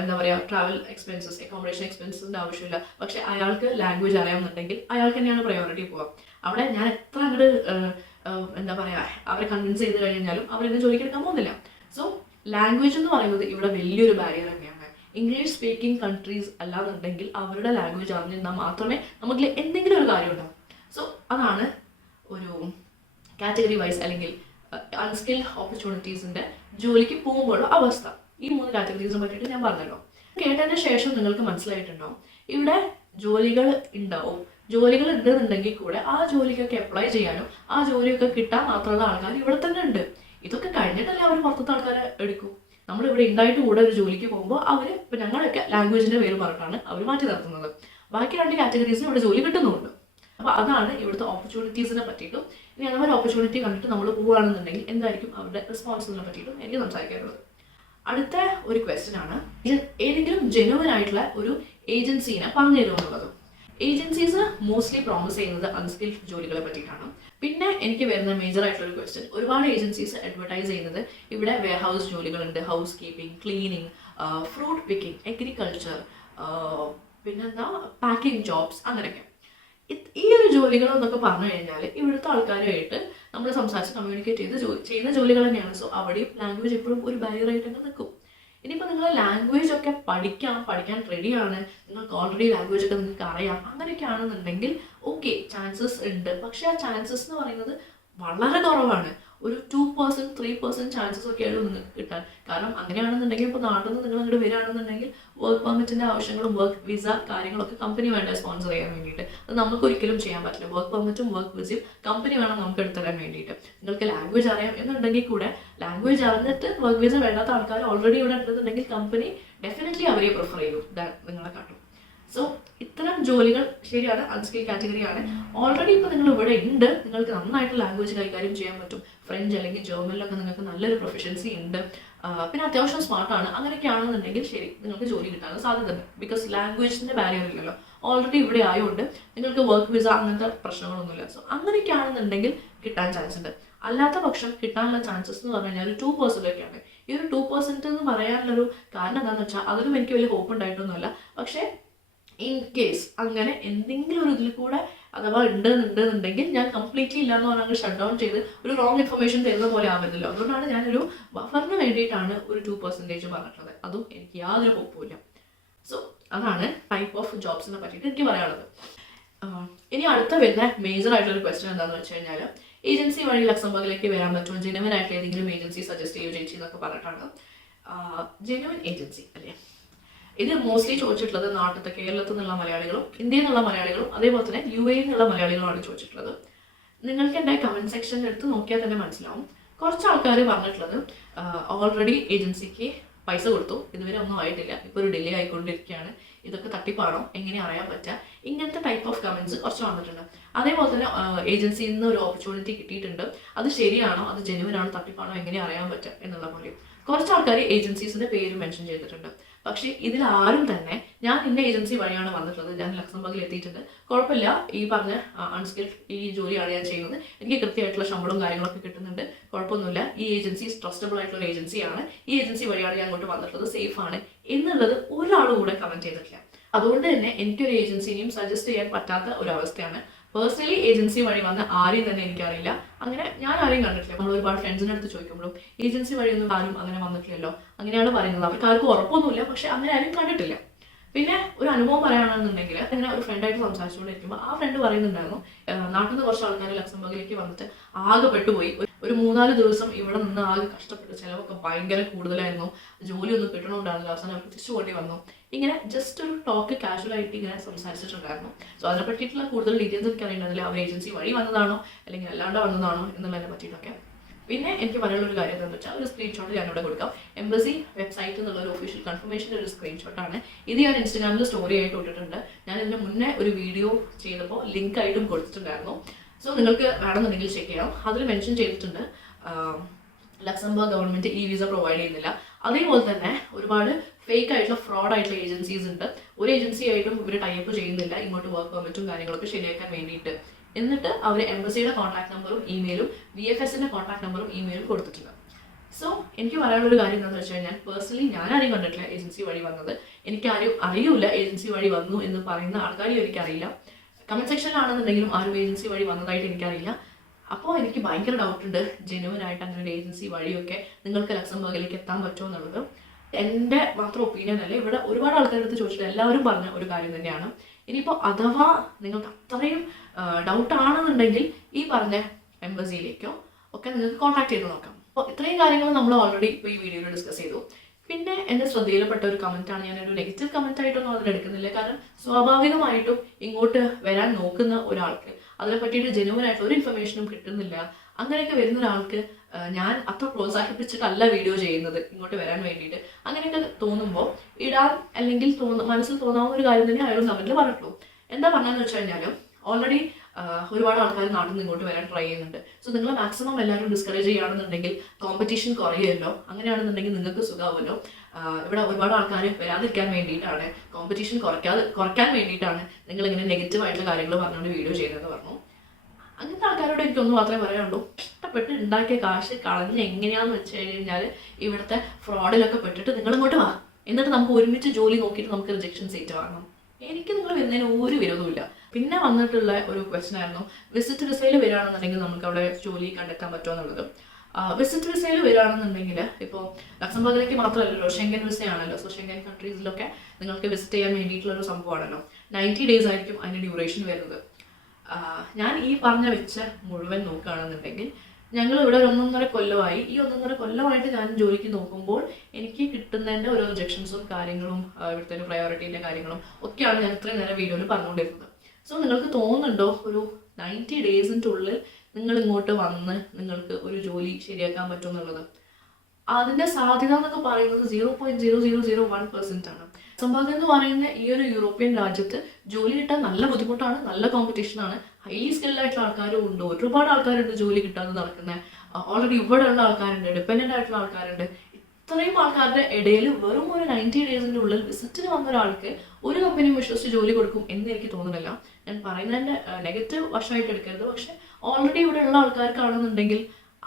എന്താ പറയുക ട്രാവൽ എക്സ്പെൻസസ്, അക്കോമഡേഷൻ എക്സ്പെൻസസിൻ്റെ ആവശ്യമില്ല. പക്ഷെ അയാൾക്ക് ലാംഗ്വേജ് അറിയാമെന്നുണ്ടെങ്കിൽ അയാൾക്ക് തന്നെയാണ് പ്രയോറിറ്റി പോവുക. അവിടെ ഞാൻ എത്ര അങ്ങോട്ട് എന്താ പറയുക അവരെ കൺവിൻസ് ചെയ്ത് കഴിഞ്ഞാലും അവരെന്നെ ജോലിക്ക് എടുക്കാൻ പോകുന്നില്ല. സോ ലാംഗ്വേജ് എന്ന് പറയുന്നത് ഇവിടെ വലിയൊരു ബാരിയർ തന്നെയാണ്. ഇംഗ്ലീഷ് സ്പീക്കിംഗ് കൺട്രീസ് അല്ലാന്നുണ്ടെങ്കിൽ അവരുടെ ലാംഗ്വേജ് അറിഞ്ഞിരുന്നാൽ മാത്രമേ നമുക്ക് എന്തെങ്കിലും ഒരു കാര്യം ഉണ്ടാവും. സോ അതാണ് ഒരു കാറ്റഗറി വൈസ് അല്ലെങ്കിൽ അൺസ്കിൽഡ് ഓപ്പർച്യൂണിറ്റീസിന്റെ ജോലിക്ക് പോകുമ്പോഴുള്ള അവസ്ഥ. ഈ 3 കാറ്റഗറീസിനെ പറ്റിയിട്ട് ഞാൻ പറഞ്ഞല്ലോ. കേട്ടതിന് ശേഷം നിങ്ങൾക്ക് മനസ്സിലായിട്ടുണ്ടാവും ഇവിടെ ജോലികൾ ഉണ്ടാവും. ജോലികൾ ഉണ്ടെന്നുണ്ടെങ്കിൽ കൂടെ ആ ജോലിക്കൊക്കെ അപ്ലൈ ചെയ്യാനും ആ ജോലിയൊക്കെ കിട്ടാൻ മാത്രമുള്ള ആൾക്കാർ ഇവിടെ തന്നെ ഉണ്ട്. ഇതൊക്കെ കഴിഞ്ഞിട്ടല്ലേ അവർ പുറത്തത്തെ ആൾക്കാരെ എടുക്കും. നമ്മളിവിടെ ഉണ്ടായിട്ട് കൂടെ ഒരു ജോലിക്ക് പോകുമ്പോൾ അവർ ഇപ്പം ഞങ്ങളൊക്കെ ലാംഗ്വേജിന്റെ പേര് പറഞ്ഞിട്ടാണ് അവർ മാറ്റി നിർത്തുന്നത്. ബാക്കി 2 കാറ്റഗറീസിന് ഇവിടെ ജോലി കിട്ടുന്നുണ്ട്. അപ്പോൾ അതാണ് ഇവിടുത്തെ ഓപ്പർച്യൂണിറ്റീസിനെ പറ്റിയിട്ടും. ഇനി അഥവാ ഒരു ഓപ്പർച്യൂണിറ്റി കണ്ടിട്ട് നമ്മൾ പോവുകയാണെന്നുണ്ടെങ്കിൽ എന്തായിരിക്കും അവരുടെ റെസ്പോൺസിനെ പറ്റിയിട്ടും എനിക്ക് സംസാരിക്കാറുള്ളത്. അടുത്ത ഒരു ക്വസ്റ്റ്യൻ ആണ്, ഏതെങ്കിലും ജെനുവൻ ആയിട്ടുള്ള ഒരു ഏജൻസീനെ പറഞ്ഞു തരുമെന്നുള്ളത്. ഏജൻസീസ് മോസ്റ്റ്ലി പ്രോമിസ് ചെയ്യുന്നത് അൺസ്കിൽഡ് ജോലികളെ പറ്റിയിട്ടാണ്. പിന്നെ എനിക്ക് വരുന്ന മേജർ ആയിട്ടുള്ള ഒരു ക്വസ്റ്റ്യൻ, ഒരുപാട് ഏജൻസീസ് അഡ്വർടൈസ് ചെയ്യുന്നത് ഇവിടെ വെയർ ഹൗസ് ജോലികളുണ്ട്, housekeeping, cleaning, fruit picking, agriculture, പിന്നെന്താ പാക്കിംഗ് ജോബ്സ്, അങ്ങനെയൊക്കെ. ഈ ഒരു ജോലികളെന്നൊക്കെ പറഞ്ഞു കഴിഞ്ഞാൽ ഇവിടുത്തെ ആൾക്കാരുമായിട്ട് നമ്മൾ സംസാരിച്ച് കമ്മ്യൂണിക്കേറ്റ് ചെയ്യുന്ന ജോലികൾ തന്നെയാണ്. സോ അവിടെയും ലാംഗ്വേജ് എപ്പോഴും ഒരു ബാരിയറായിട്ട് തന്നെ നിൽക്കും. ഇനിയിപ്പോൾ നിങ്ങൾ ലാംഗ്വേജ് ഒക്കെ പഠിക്കാൻ റെഡിയാണ്, നിങ്ങൾക്ക് ഓൾറെഡി ലാംഗ്വേജ് ഒക്കെ നിങ്ങൾക്ക് അറിയാം, അങ്ങനെയൊക്കെയാണെന്നുണ്ടെങ്കിൽ ഓക്കെ, ചാൻസസ് ഉണ്ട്. പക്ഷേ ആ ചാൻസസ് എന്ന് പറയുന്നത് വളരെ കുറവാണ്. ഒരു 2%, 3% ചാൻസസ് ഒക്കെയാണ് നിങ്ങൾക്ക് കിട്ടാൻ. കാരണം അങ്ങനെയാണെന്നുണ്ടെങ്കിൽ ഇപ്പോൾ നാട്ടിൽ നിന്ന് നിങ്ങൾ അങ്ങോട്ട് വരികയാണെന്നുണ്ടെങ്കിൽ വർക്ക് പെർമിറ്റിൻ്റെ ആവശ്യങ്ങളും വർക്ക് വിസ കാര്യങ്ങളൊക്കെ കമ്പനി വേണ്ട സ്പോൺസർ ചെയ്യാൻ വേണ്ടിയിട്ട്. അത് നമുക്ക് ഒരിക്കലും ചെയ്യാൻ പറ്റില്ല. വർക്ക് പെർമിറ്റും വർക്ക് വിസയും കമ്പനി വേണം നമുക്ക് എടുത്തുതരാൻ വേണ്ടിയിട്ട്. നിങ്ങൾക്ക് ലാംഗ്വേജ് അറിയാം എന്നുണ്ടെങ്കിൽ കൂടെ ലാംഗ്വേജ് അറിഞ്ഞിട്ട് വർക്ക് വിസ വേണ്ടാത്ത ആൾക്കാർ ഓൾറെഡി ഇവിടെ ഉണ്ടെന്നുണ്ടെങ്കിൽ കമ്പനി ഡെഫിനറ്റ്ലി അവരെ പ്രിഫർ ചെയ്യും നിങ്ങളെ കാട്ടും. സോ ഇത്തരം ജോലികൾ ശരിയാണ്, അൺസ്കിൽ കാറ്റഗറിയാണ്. ഓൾറെഡി ഇപ്പോൾ നിങ്ങൾ ഇവിടെ ഉണ്ട്, നിങ്ങൾക്ക് നന്നായിട്ട് ലാംഗ്വേജ് കൈകാര്യം ചെയ്യാൻ പറ്റും. ഫ്രഞ്ച് അല്ലെങ്കിൽ ജർമ്മനിലൊക്കെ നിങ്ങൾക്ക് നല്ലൊരു പ്രൊഫഷൻസി ഉണ്ട്, പിന്നെ അത്യാവശ്യം സ്മാർട്ടാണ്, അങ്ങനെയൊക്കെ ആണെന്നുണ്ടെങ്കിൽ ശരി, നിങ്ങൾക്ക് ജോലി കിട്ടാൻ സാധ്യതയുണ്ട്. ബിക്കോസ് ലാംഗ്വേജിൻ്റെ ബാരിയർ ഇല്ലല്ലോ, ഓൾറെഡി ഇവിടെ ആയതുകൊണ്ട് നിങ്ങൾക്ക് വർക്ക് വിസ അങ്ങനത്തെ പ്രശ്നങ്ങളൊന്നുമില്ല. സോ അങ്ങനെയൊക്കെ ആണെന്നുണ്ടെങ്കിൽ കിട്ടാൻ ചാൻസ് ഉണ്ട്. അല്ലാത്ത പക്ഷം കിട്ടാനുള്ള ചാൻസസ് എന്ന് പറഞ്ഞു കഴിഞ്ഞാൽ ഒരു 2% ഒക്കെയാണ്. ഈ ഒരു 2% എന്ന് പറയാനുള്ളൊരു കാരണം എന്താണെന്ന് വെച്ചാൽ അതിലും എനിക്ക് വലിയ ഹോപ്പ് ഉണ്ടായിട്ടൊന്നുമല്ല. പക്ഷേ ഇൻ കേസ് അങ്ങനെ എന്തെങ്കിലും ഒരു ഇതിൽ കൂടെ അഥവാ ഉണ്ടെന്നുണ്ടെങ്കിൽ ഞാൻ കംപ്ലീറ്റ്ലി ഇല്ലാന്ന് പറഞ്ഞാൽ ഷട്ട് ഡൗൺ ചെയ്ത് ഒരു റോങ് ഇൻഫർമേഷൻ തരുന്ന പോലെ ആവുന്നില്ല. അതുകൊണ്ടാണ് ഞാനൊരു ബഫറിന് വേണ്ടിയിട്ടാണ് ഒരു 2% പറഞ്ഞിട്ടുള്ളത്. അതും എനിക്ക് യാതൊരു ഹോപ്പുമില്ല. സോ അതാണ് ടൈപ്പ് ഓഫ് ജോബ്സിനെ പറ്റിയിട്ട് എനിക്ക് പറയാനുള്ളത്. ഇനി അടുത്ത വരുന്ന മേജർ ആയിട്ടുള്ള ക്വസ്റ്റ്യൻ എന്താണെന്ന് വെച്ച് കഴിഞ്ഞാൽ, ഏജൻസി വഴി ലക്സംബർഗിലേക്ക് വരാൻ പറ്റുമോ, ജെനുവിൻ ആയിട്ട് ഏതെങ്കിലും ഏജൻസി സജസ്റ്റ് ചെയ്യുകയോ ചേച്ചി എന്നൊക്കെ പറഞ്ഞിട്ടാണ്. ജെനുവിൻ ഏജൻസി അല്ലേ, ഇത് മോസ്റ്റ്ലി ചോദിച്ചിട്ടുള്ളത് നാട്ടിലത്തെ കേരളത്തിൽ നിന്നുള്ള മലയാളികളും ഇന്ത്യയിൽ നിന്നുള്ള മലയാളികളും അതേപോലെ തന്നെ UAE നിന്നുള്ള മലയാളികളുമാണ് ചോദിച്ചിട്ടുള്ളത്. നിങ്ങൾക്ക് എൻ്റെ കമൻറ്റ് സെക്ഷനിൽ എടുത്ത് നോക്കിയാൽ തന്നെ മനസ്സിലാവും. കുറച്ച് ആൾക്കാർ പറഞ്ഞിട്ടുള്ളത് ഓൾറെഡി ഏജൻസിക്ക് പൈസ കൊടുത്തു, ഇതുവരെ ഒന്നും ആയിട്ടില്ല, ഇപ്പോൾ ഒരു ഡിലേ ആയിക്കൊണ്ടിരിക്കുകയാണ്, ഇതൊക്കെ തട്ടിപ്പാണോ, എങ്ങനെ അറിയാൻ പറ്റുക, ഇങ്ങനത്തെ ടൈപ്പ് ഓഫ് കമൻറ്റ്സ് കുറച്ച് വന്നിട്ടുണ്ട്. അതേപോലെ തന്നെ ഏജൻസിയിൽ നിന്ന് ഒരു ഓപ്പർച്യൂണിറ്റി കിട്ടിയിട്ടുണ്ട്, അത് ശരിയാണോ, അത് ജെനുവിൻ ആണോ, തട്ടിപ്പാണോ, എങ്ങനെ അറിയാൻ പറ്റുക എന്നുള്ള പോലെ കുറച്ച് ആൾക്കാർ ഏജൻസീസിൻ്റെ പേര് മെൻഷൻ ചെയ്തിട്ടുണ്ട്. പക്ഷേ ഇതിലാരും തന്നെ ഞാൻ ഇന്ന ഏജൻസി വഴിയാണ് വന്നിട്ടുള്ളത്, ഞാൻ ലക്സംബർഗിൽ എത്തിയിട്ടുണ്ട്, കുഴപ്പമില്ല, ഈ പറഞ്ഞ അൺസ്കിൽഡ് ഈ ജോലിയാണ് ഞാൻ ചെയ്യുന്നത്, എനിക്ക് കൃത്യമായിട്ടുള്ള ശമ്പളവും കാര്യങ്ങളൊക്കെ കിട്ടുന്നുണ്ട്, കുഴപ്പമൊന്നുമില്ല, ഈ ഏജൻസി ട്രസ്റ്റബിൾ ആയിട്ടുള്ള ഏജൻസിയാണ്, ഈ ഏജൻസി വഴിയാണ് ഞാൻ അങ്ങോട്ട് വന്നിട്ടുള്ളത്, സേഫ് ആണ് എന്നുള്ളത് ഒരാളും കൂടെ കമൻറ്റ് ചെയ്തിട്ടില്ല. അതുകൊണ്ട് തന്നെ എനിക്കൊരു ഏജൻസിനെയും സജസ്റ്റ് ചെയ്യാൻ പറ്റാത്ത ഒരവസ്ഥയാണ്. പേഴ്സണലി ഏജൻസി വഴി വന്ന ആരെയും തന്നെ എനിക്കറിയില്ല, അങ്ങനെ ഞാൻ ആരെയും കണ്ടിട്ടില്ല. നമ്മൾ ഒരുപാട് ഫ്രണ്ട്സിൻ്റെ അടുത്ത് ചോദിക്കുമ്പോഴും ഏജൻസി വഴിയൊന്നും ആരും അങ്ങനെ വന്നിട്ടില്ലല്ലോ അങ്ങനെയാണ് പറയുന്നത്. അവർക്ക് ആർക്കും ഉറപ്പൊന്നുമില്ല, പക്ഷെ അങ്ങനെ ആരും കണ്ടിട്ടില്ല. പിന്നെ ഒരു അനുഭവം പറയുകയാണെന്നുണ്ടെങ്കിൽ, അങ്ങനെ ഒരു ഫ്രണ്ടായിട്ട് സംസാരിച്ചുകൊണ്ടിരിക്കുമ്പോൾ ആ ഫ്രണ്ട് പറയുന്നുണ്ടായിരുന്നു, നാട്ടിൽ നിന്ന് കുറച്ച് ആൾക്കാർ ലക്സംബർഗിലേക്ക് വന്നിട്ട് ആകെ പെട്ടുപോയി, ഒരു 3-4 ദിവസം ഇവിടെ നിന്ന് ആകെ കഷ്ടപ്പെട്ടു, ചിലവൊക്കെ ഭയങ്കര കൂടുതലായിരുന്നു, ജോലിയൊന്നും കിട്ടണമുണ്ടായിരുന്നില്ല, അവസാനം അവർക്ക് തിരിച്ചു പോണ്ടി വന്നു. ഇങ്ങനെ ജസ്റ്റ് ഒരു ടോക്ക് കാഷ്വലായിട്ട് ഇങ്ങനെ സംസാരിച്ചിട്ടുണ്ടായിരുന്നു. സോ അതിനെ പറ്റിയിട്ടുള്ള കൂടുതൽ ഡീറ്റെയിൽസ് എനിക്ക് അറിയേണ്ടതില്ല, അവർ ഏജൻസി വഴി വന്നതാണോ അല്ലെങ്കിൽ അല്ലാണ്ട് വന്നതാണോ എന്നുള്ളതിനെ പറ്റിയിട്ടൊക്കെ. പിന്നെ എനിക്ക് പറയാനുള്ളൊരു കാര്യം എന്താണെന്ന് വെച്ചാൽ, ഒരു സ്ക്രീൻഷോട്ട് ഞാനിവിടെ കൊടുക്കാം. എംബസി വെബ്സൈറ്റ് എന്നുള്ള ഒരു ഒഫീഷ്യൽ കൺഫർമേഷൻ്റെ ഒരു സ്ക്രീൻഷോട്ടാണ് ഇത്. ഞാൻ ഇൻസ്റ്റാഗ്രാമിൽ സ്റ്റോറി ആയിട്ട് ഇട്ടിട്ടുണ്ട്. ഞാൻ ഇതിന് മുന്നേ ഒരു വീഡിയോ ചെയ്തപ്പോൾ ലിങ്ക് ആയിട്ടും കൊടുത്തിട്ടുണ്ടായിരുന്നു. സോ നിങ്ങൾക്ക് വേണമെന്നുണ്ടെങ്കിൽ ചെക്ക് ചെയ്യാം. അതിൽ മെൻഷൻ ചെയ്തിട്ടുണ്ട് ലക്സംബർഗ് ഗവൺമെൻറ് ഈ വിസ പ്രൊവൈഡ് ചെയ്യുന്നില്ല. അതേപോലെ തന്നെ ഒരുപാട് ഫേക്ക് ആയിട്ടുള്ള ഫ്രോഡ് ആയിട്ടുള്ള ഏജൻസീസ് ഉണ്ട്. ഒരു ഏജൻസി ആയിട്ടും ഇവർ ടൈപ്പ് ചെയ്യുന്നില്ല ഇങ്ങോട്ട് വർക്ക് പെർമിറ്റും കാര്യങ്ങളൊക്കെ ശരിയാക്കാൻ വേണ്ടിയിട്ട്. എന്നിട്ട് അവർ എംബസിയുടെ കോൺടാക്ട് നമ്പറും ഇമെയിലും VFSന്റെ കോൺടാക്ട് നമ്പറും ഇമെയിലും കൊടുത്തിട്ടുണ്ട്. സോ എനിക്ക് പറയാനുള്ളൊരു കാര്യം എന്താണെന്ന് വെച്ച് കഴിഞ്ഞാൽ, പേഴ്സണലി ഞാൻ ആരെയും കണ്ടിട്ടില്ല ഏജൻസി വഴി വന്നത്. എനിക്കാരും അറിയില്ല ഏജൻസി വഴി വന്നു എന്ന് പറയുന്ന ആൾക്കാരും എനിക്കറിയില്ല. കമൻറ്റ് സെക്ഷനിലാണെന്നുണ്ടെങ്കിലും ആരും ഏജൻസി വഴി വന്നതായിട്ട് എനിക്കറിയില്ല. അപ്പോൾ എനിക്ക് ഭയങ്കര ഡൗട്ടുണ്ട്, ജെനുവൻ ആയിട്ട് അങ്ങനെ ഒരു ഏജൻസി വഴിയൊക്കെ നിങ്ങൾക്ക് ലക്സംബർഗിലേക്ക് എത്താൻ പറ്റുമോ എന്നുള്ളത്. എൻ്റെ മാത്രം ഒപ്പീനിയൻ അല്ല, ഇവിടെ ഒരുപാട് ആൾക്കാരുടെ അടുത്ത് ചോദിച്ചിട്ട് എല്ലാവരും പറഞ്ഞ ഒരു കാര്യം തന്നെയാണ്. ഇനിയിപ്പോൾ അഥവാ നിങ്ങൾക്ക് അത്രയും ഡൗട്ട് ആണെന്നുണ്ടെങ്കിൽ ഈ പറഞ്ഞ എംബസിയിലേക്കോ ഒക്കെ നിങ്ങൾക്ക് കോൺടാക്ട് ചെയ്ത് നോക്കാം. അപ്പോൾ ഇത്രയും കാര്യങ്ങൾ നമ്മൾ ഓൾറെഡി ഇപ്പോൾ ഈ വീഡിയോയിൽ ഡിസ്കസ് ചെയ്തു. പിന്നെ എൻ്റെ ശ്രദ്ധയിൽപ്പെട്ട ഒരു കമൻറ്റാണ്, ഞാനൊരു നെഗറ്റീവ് കമൻറ്റ് ആയിട്ടൊന്നും അതിലെടുക്കുന്നില്ല. കാരണം സ്വാഭാവികമായിട്ടും ഇങ്ങോട്ട് വരാൻ നോക്കുന്ന ഒരാൾക്ക് അതിനെ പറ്റിയിട്ട് ജെനുവൻ ആയിട്ടുള്ള ഒരു ഇൻഫർമേഷനും കിട്ടുന്നില്ല. അങ്ങനെയൊക്കെ വരുന്ന ഒരാൾക്ക് ഞാൻ അത്ര പ്രോത്സാഹിപ്പിച്ചിട്ടല്ല വീഡിയോ ചെയ്യുന്നത് ഇങ്ങോട്ട് വരാൻ വേണ്ടിയിട്ട്. അങ്ങനെയൊക്കെ തോന്നുമ്പോൾ ഇടാൻ അല്ലെങ്കിൽ മനസ്സിൽ തോന്നാവുന്ന ഒരു കാര്യം തന്നെ അയാളും കമൻറ്റിൽ പറഞ്ഞിട്ടുള്ളൂ. എന്താ പറഞ്ഞതെന്ന് വെച്ച് കഴിഞ്ഞാൽ, ഓൾറെഡി ഒരുപാട് ആൾക്കാർ നാട്ടിൽ നിന്ന് ഇങ്ങോട്ട് വരാൻ ട്രൈ ചെയ്യുന്നുണ്ട്. സോ നിങ്ങൾ മാക്സിമം എല്ലാവരും ഡിസ്കറേജ് ചെയ്യുകയാണെന്നുണ്ടെങ്കിൽ കോമ്പറ്റീഷൻ കുറയുമല്ലോ, അങ്ങനെയാണെന്നുണ്ടെങ്കിൽ നിങ്ങൾക്ക് സുഖമാവുമല്ലോ. ഇവിടെ ഒരുപാട് ആൾക്കാർ വരാതിരിക്കാൻ വേണ്ടിയിട്ടാണ്, കോമ്പറ്റീഷൻ കുറയ്ക്കാൻ വേണ്ടിയിട്ടാണ് നിങ്ങളിങ്ങനെ നെഗറ്റീവായിട്ടുള്ള കാര്യങ്ങൾ പറഞ്ഞുകൊണ്ട് വീഡിയോ ചെയ്യുന്നതെന്ന് പറഞ്ഞു. അങ്ങനത്തെ ആൾക്കാരോട് എനിക്കൊന്നും മാത്രമേ പറയാനുള്ളൂ, ഇഷ്ടപ്പെട്ട് ഉണ്ടാക്കിയ കാശ് കളഞ്ഞ് എങ്ങനെയാണെന്ന് വെച്ച് കഴിഞ്ഞാൽ ഇവിടുത്തെ ഫ്രോഡിലൊക്കെ പെട്ടിട്ട് നിങ്ങളിങ്ങോട്ട് വാ, എന്നിട്ട് നമുക്ക് ഒരുമിച്ച് ജോലി നോക്കിയിട്ട് നമുക്ക് റിജക്ഷൻസ് ഏറ്റുവാങ്ങണം. എനിക്ക് നിങ്ങൾ വരുന്നതിന് ഒരു വിരോധമില്ല. പിന്നെ വന്നിട്ടുള്ള ഒരു ക്വസ്റ്റൻ ആയിരുന്നു, വിസിറ്റ് വിസയിൽ വരികയാണെന്നുണ്ടെങ്കിൽ നമുക്ക് അവിടെ ജോലി കണ്ടെത്താൻ പറ്റുമോ എന്നുള്ളത്. വിസിറ്റ് വിസയിൽ വരികയാണെന്നുണ്ടെങ്കിൽ ഇപ്പോൾ ലക്സംബർഗിലേക്ക് മാത്രമല്ലല്ലോ, ഷെങ്കൻ വിസയാണല്ലോ. സോ ഷെങ്കൻ കൺട്രീസിലൊക്കെ നിങ്ങൾക്ക് വിസിറ്റ് ചെയ്യാൻ വേണ്ടിയിട്ടുള്ളൊരു സംഭവമാണല്ലോ. 90 days ആയിരിക്കും അതിൻ്റെ ഡ്യൂറേഷൻ വരുന്നത്. ഞാൻ ഈ പറഞ്ഞ വെച്ച മുഴുവൻ നോക്കുകയാണെന്നുണ്ടെങ്കിൽ ഞങ്ങൾ ഇവിടെ ഒരു 1.5 കൊല്ലമായി. ഈ 1.5 കൊല്ലമായിട്ട് ഞാൻ ജോലിക്ക് നോക്കുമ്പോൾ എനിക്ക് കിട്ടുന്നതിൻ്റെ ഓരോ റിജക്ഷൻസും കാര്യങ്ങളും ഇവിടുത്തെ ഒരു പ്രയോറിറ്റീൻ്റെ കാര്യങ്ങളും ഒക്കെയാണ് ഞാൻ ഇത്രയും നേരം വീഡിയോയിൽ പറഞ്ഞുകൊണ്ടിരുന്നത്. സോ നിങ്ങൾക്ക് തോന്നുന്നുണ്ടോ ഒരു 90 daysൻ്റെ ഉള്ളിൽ നിങ്ങൾ ഇങ്ങോട്ട് വന്ന് നിങ്ങൾക്ക് ഒരു ജോലി ശരിയാക്കാൻ പറ്റും എന്നുള്ളത്? അതിൻ്റെ സാധ്യത എന്നൊക്കെ പറയുന്നത് 0.0001% ആണ്. ലക്സംബർഗ് എന്ന് പറയുന്ന ഈ ഒരു യൂറോപ്യൻ രാജ്യത്ത് ജോലി കിട്ടാൻ നല്ല ബുദ്ധിമുട്ടാണ്, നല്ല കോമ്പറ്റീഷനാണ്. ഹൈലി സ്കിൽഡ് ആയിട്ടുള്ള ആൾക്കാരും ഉണ്ട്, ഒരുപാട് ആൾക്കാരുണ്ട് ജോലി കിട്ടാതെ നടക്കുന്നത്. ഓൾറെഡി ഇവിടെ ഉള്ള ആൾക്കാരുണ്ട്, ഡിപ്പെൻഡൻ്റ് ആയിട്ടുള്ള ആൾക്കാരുണ്ട്. ഇത്രയും ആൾക്കാരുടെ ഇടയിൽ വെറും ഒരു 90 daysൻ്റെ ഉള്ളിൽ വിസിറ്റിന് വന്ന ഒരാൾക്ക് ഒരു കമ്പനിയും വിശ്വസിച്ച് ജോലി കൊടുക്കും എന്ന് എനിക്ക് തോന്നുന്നില്ല. ഞാൻ പറയുന്നതിൻ്റെ നെഗറ്റീവ് വശമായിട്ട് എടുക്കരുത്. പക്ഷെ ഓൾറെഡി ഇവിടെ ഉള്ള ആൾക്കാർക്കാണെന്നുണ്ടെങ്കിൽ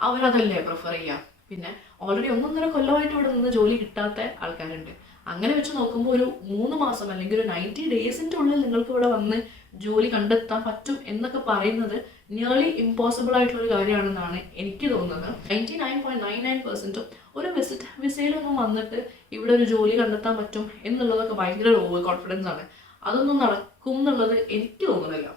അവരതല്ലേ പ്രിഫർ ചെയ്യുക. പിന്നെ ഓൾറെഡി 1.5 കൊല്ലമായിട്ട് ഇവിടെ നിന്ന് ജോലി കിട്ടാത്ത ആൾക്കാരുണ്ട്. അങ്ങനെ വെച്ച് നോക്കുമ്പോൾ ഒരു 3 മാസം അല്ലെങ്കിൽ ഒരു 90 daysൻ്റെ ഉള്ളിൽ നിങ്ങൾക്ക് ഇവിടെ വന്ന് ജോലി കണ്ടെത്താൻ പറ്റും എന്നൊക്കെ പറയുന്നത് നിയർലി ഇമ്പോസിബിൾ ആയിട്ടുള്ള ഒരു കാര്യമാണെന്നാണ് എനിക്ക് തോന്നുന്നത്. 99.99% ഒരു വിസിറ്റ് വിസയിലൊന്നും വന്നിട്ട് ഇവിടെ ഒരു ജോലി കണ്ടെത്താൻ പറ്റും എന്നുള്ളതൊക്കെ ഭയങ്കര ഓവർ കോൺഫിഡൻസ് ആണ്. അതൊന്നും നടക്കും എന്നുള്ളത് എനിക്ക് തോന്നുന്നില്ല.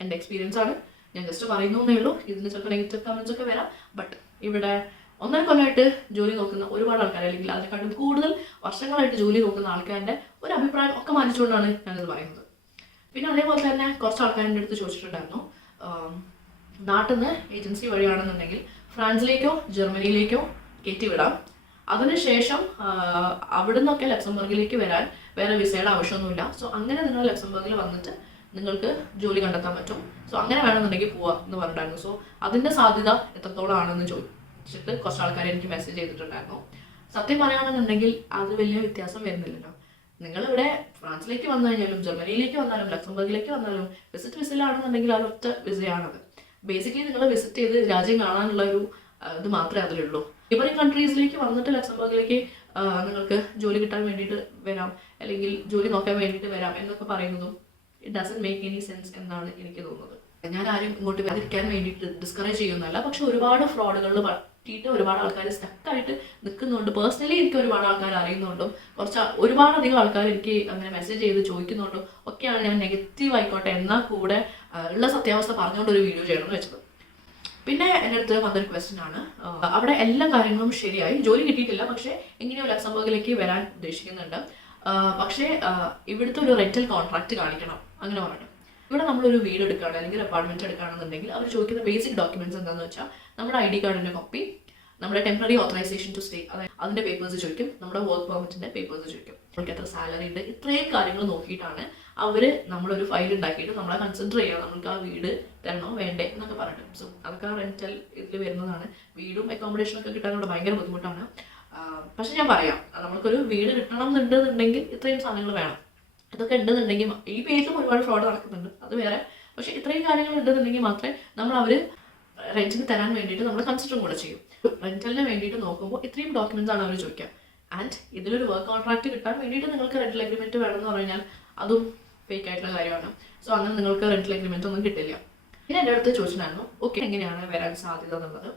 എൻ്റെ എക്സ്പീരിയൻസ് ആണ്, ഞാൻ ജസ്റ്റ് പറയുന്നേ ഉള്ളൂ. ഇതിന് ചിലപ്പോൾ നെഗറ്റീവ് കമൻസ് ഒക്കെ വരാം. ബട്ട് ഇവിടെ 1.5 കൊല്ലമായിട്ട് ജോലി നോക്കുന്ന ഒരുപാട് ആൾക്കാർ, അല്ലെങ്കിൽ അതിനെക്കാട്ടും കൂടുതൽ വർഷങ്ങളായിട്ട് ജോലി നോക്കുന്ന ആൾക്കാരുടെ ഒരു അഭിപ്രായം ഒക്കെ മാനിച്ചുകൊണ്ടാണ് ഞാനിത് പറയുന്നത്. പിന്നെ അതേപോലെ തന്നെ കുറച്ച് ആൾക്കാരുടെ അടുത്ത് ചോദിച്ചിട്ടുണ്ടായിരുന്നു, നാട്ടിൽ നിന്ന് ഏജൻസി വഴിയാണെന്നുണ്ടെങ്കിൽ ഫ്രാൻസിലേക്കോ ജർമ്മനിയിലേക്കോ കയറ്റിവിടാം, അതിനുശേഷം അവിടെ നിന്നൊക്കെ ലക്സംബർഗിലേക്ക് വരാൻ വേറെ വിസയുടെ ആവശ്യമൊന്നുമില്ല. സോ അങ്ങനെ നിങ്ങൾ ലക്സംബർഗിൽ വന്നിട്ട് നിങ്ങൾക്ക് ജോലി കണ്ടെത്താൻ പറ്റും. സോ അങ്ങനെ വേണമെന്നുണ്ടെങ്കിൽ പോവാം എന്ന് പറഞ്ഞിട്ടുണ്ടായിരുന്നു. സോ അതിൻ്റെ സാധ്യത എത്രത്തോളം ആണെന്ന് ചോദിച്ചിട്ട് കുറച്ച് ആൾക്കാർ എനിക്ക് മെസ്സേജ് ചെയ്തിട്ടുണ്ടായിരുന്നു. സത്യം പറയുകയാണെന്നുണ്ടെങ്കിൽ അത് വലിയ വ്യത്യാസം വരുന്നില്ലല്ലോ. നിങ്ങളിവിടെ ഫ്രാൻസിലേക്ക് വന്നു കഴിഞ്ഞാലും ജർമ്മനിയിലേക്ക് വന്നാലും ലക്സംബർഗിലേക്ക് വന്നാലും വിസിറ്റ് വിസയിലാണെന്നുണ്ടെങ്കിൽ ആ ഒറ്റ വിസയാണത്. ബേസിക്കലി നിങ്ങൾ വിസിറ്റ് ചെയ്ത് രാജ്യം കാണാനുള്ള ഒരു ഇത് മാത്രമേ അതിലുള്ളൂ. നെയ്ബറിംഗ് കൺട്രീസിലേക്ക് വന്നിട്ട് ലക്സംബർഗിലേക്ക് നിങ്ങൾക്ക് ജോലി കിട്ടാൻ വേണ്ടിയിട്ട് വരാം, അല്ലെങ്കിൽ ജോലി നോക്കാൻ വേണ്ടിയിട്ട് വരാം എന്നൊക്കെ പറയുന്നതും it doesn't make any sense എന്നാണ് എനിക്ക് തോന്നുന്നത്. ഞാൻ ആരും ഇങ്ങോട്ട് വരാതിരിക്കാൻ വേണ്ടിയിട്ട് ഡിസ്കറേജ് ചെയ്യുന്നതല്ല. പക്ഷെ ഒരുപാട് ഫ്രോഡുകളിൽ പറ്റിയിട്ട് ഒരുപാട് ആൾക്കാർ സ്റ്റക്കായിട്ട് നിൽക്കുന്നുണ്ട്. പേഴ്സണലി എനിക്ക് ഒരുപാട് ആൾക്കാർ അറിയുന്നുണ്ടും ഒരുപാടധികം ആൾക്കാർ എനിക്ക് അങ്ങനെ മെസ്സേജ് ചെയ്ത് ചോദിക്കുന്നുണ്ടും ഒക്കെയാണ് ഞാൻ നെഗറ്റീവ് ആയിക്കോട്ടെ എന്നാൽ കൂടെ ഉള്ള സത്യാവസ്ഥ പറഞ്ഞുകൊണ്ട് ഒരു വീഡിയോ ചെയ്യണമെന്ന് വെച്ചത്. പിന്നെ എൻ്റെ അടുത്ത് വന്നൊരു ക്വസ്റ്റ്യൻ ആണ്, അവിടെ എല്ലാ കാര്യങ്ങളും ശരിയായി, ജോലി കിട്ടിയിട്ടില്ല, പക്ഷേ എങ്ങനെയോ ലക്സംബർഗിലേക്ക് വരാൻ ഉദ്ദേശിക്കുന്നുണ്ട്. പക്ഷേ ഇവിടുത്തെ ഒരു റെന്റൽ കോൺട്രാക്ട് കാണിക്കണം അങ്ങനെ പറഞ്ഞു. ഇവിടെ നമ്മളൊരു വീട് എടുക്കുകയാണ് അല്ലെങ്കിൽ അപ്പാർട്ട്മെന്റ് എടുക്കുകയാണെന്നുണ്ടെങ്കിൽ അവർ ചോദിക്കുന്ന ബേസിക് ഡോക്യുമെന്റ്സ് എന്താണെന്ന് വെച്ചാൽ നമ്മുടെ ID കാർഡിന്റെ കോപ്പി, നമ്മുടെ ടെമ്പററി ഓതറൈസേഷൻ ടു സ്റ്റേ അതായത് അതിന്റെ പേപ്പേഴ്സ് ചോദിക്കും, നമ്മുടെ വർക്ക് പെർമിറ്റിന്റെ പേപ്പേഴ്സ് ചോദിക്കും, നമുക്ക് എത്ര സാലറി ഉണ്ട്, ഇത്രയും കാര്യങ്ങൾ നോക്കിയിട്ടാണ് അവർ നമ്മളൊരു ഫയൽ ഉണ്ടാക്കിയിട്ട് നമ്മളെ കൺസിഡർ ചെയ്യുക, നമുക്ക് ആ വീട് തരണോ വേണ്ടേ എന്നൊക്കെ പറഞ്ഞിട്ട്. സോ അതൊക്കെ ആ റെന്റൽ ഇതിൽ വരുന്നതാണ്. വീടും അക്കോമഡേഷനും ഒക്കെ കിട്ടാനുള്ള ഭയങ്കര ബുദ്ധിമുട്ടാണ്. പക്ഷെ ഞാൻ പറയാം, നമുക്കൊരു വീട് കിട്ടണം എന്നുണ്ടെന്നുണ്ടെങ്കിൽ ഇത്രയും സാധനങ്ങൾ വേണം. ഇതൊക്കെ ഉണ്ടെന്നുണ്ടെങ്കിൽ ഈ പേജിലും ഒരുപാട് ഫ്രോഡ് നടക്കുന്നുണ്ട്, അത് വേറെ. പക്ഷെ ഇത്രയും കാര്യങ്ങൾ ഉണ്ടെന്നുണ്ടെങ്കിൽ മാത്രമേ അവർ റെന്റിന് തരാൻ വേണ്ടിയിട്ട് നമ്മൾ കൺസിഡറും കൂടെ ചെയ്യും. റെന്റലിന് വേണ്ടിയിട്ട് നോക്കുമ്പോൾ ഇത്രയും ഡോക്യുമെന്റ്സ് ആണ് അവർ ചോദിക്കുക. ആൻഡ് ഇതിലൊരു വർക്ക് കോൺട്രാക്ട് കിട്ടാൻ വേണ്ടിയിട്ട് നിങ്ങൾക്ക് റെന്റൽ അഗ്രിമെന്റ് വേണമെന്ന് പറഞ്ഞാൽ അതും ഫേക്ക് ആയിട്ടുള്ള കാര്യമാണ്. സോ അങ്ങനെ നിങ്ങൾക്ക് റെന്റൽ അഗ്രിമെന്റ് ഒന്നും കിട്ടില്ല. പിന്നെ എൻ്റെ അടുത്ത് ചോദിച്ചിട്ടുണ്ടായിരുന്നു, ഓക്കെ എങ്ങനെയാണ് വരാൻ സാധ്യത എന്നുള്ളത്.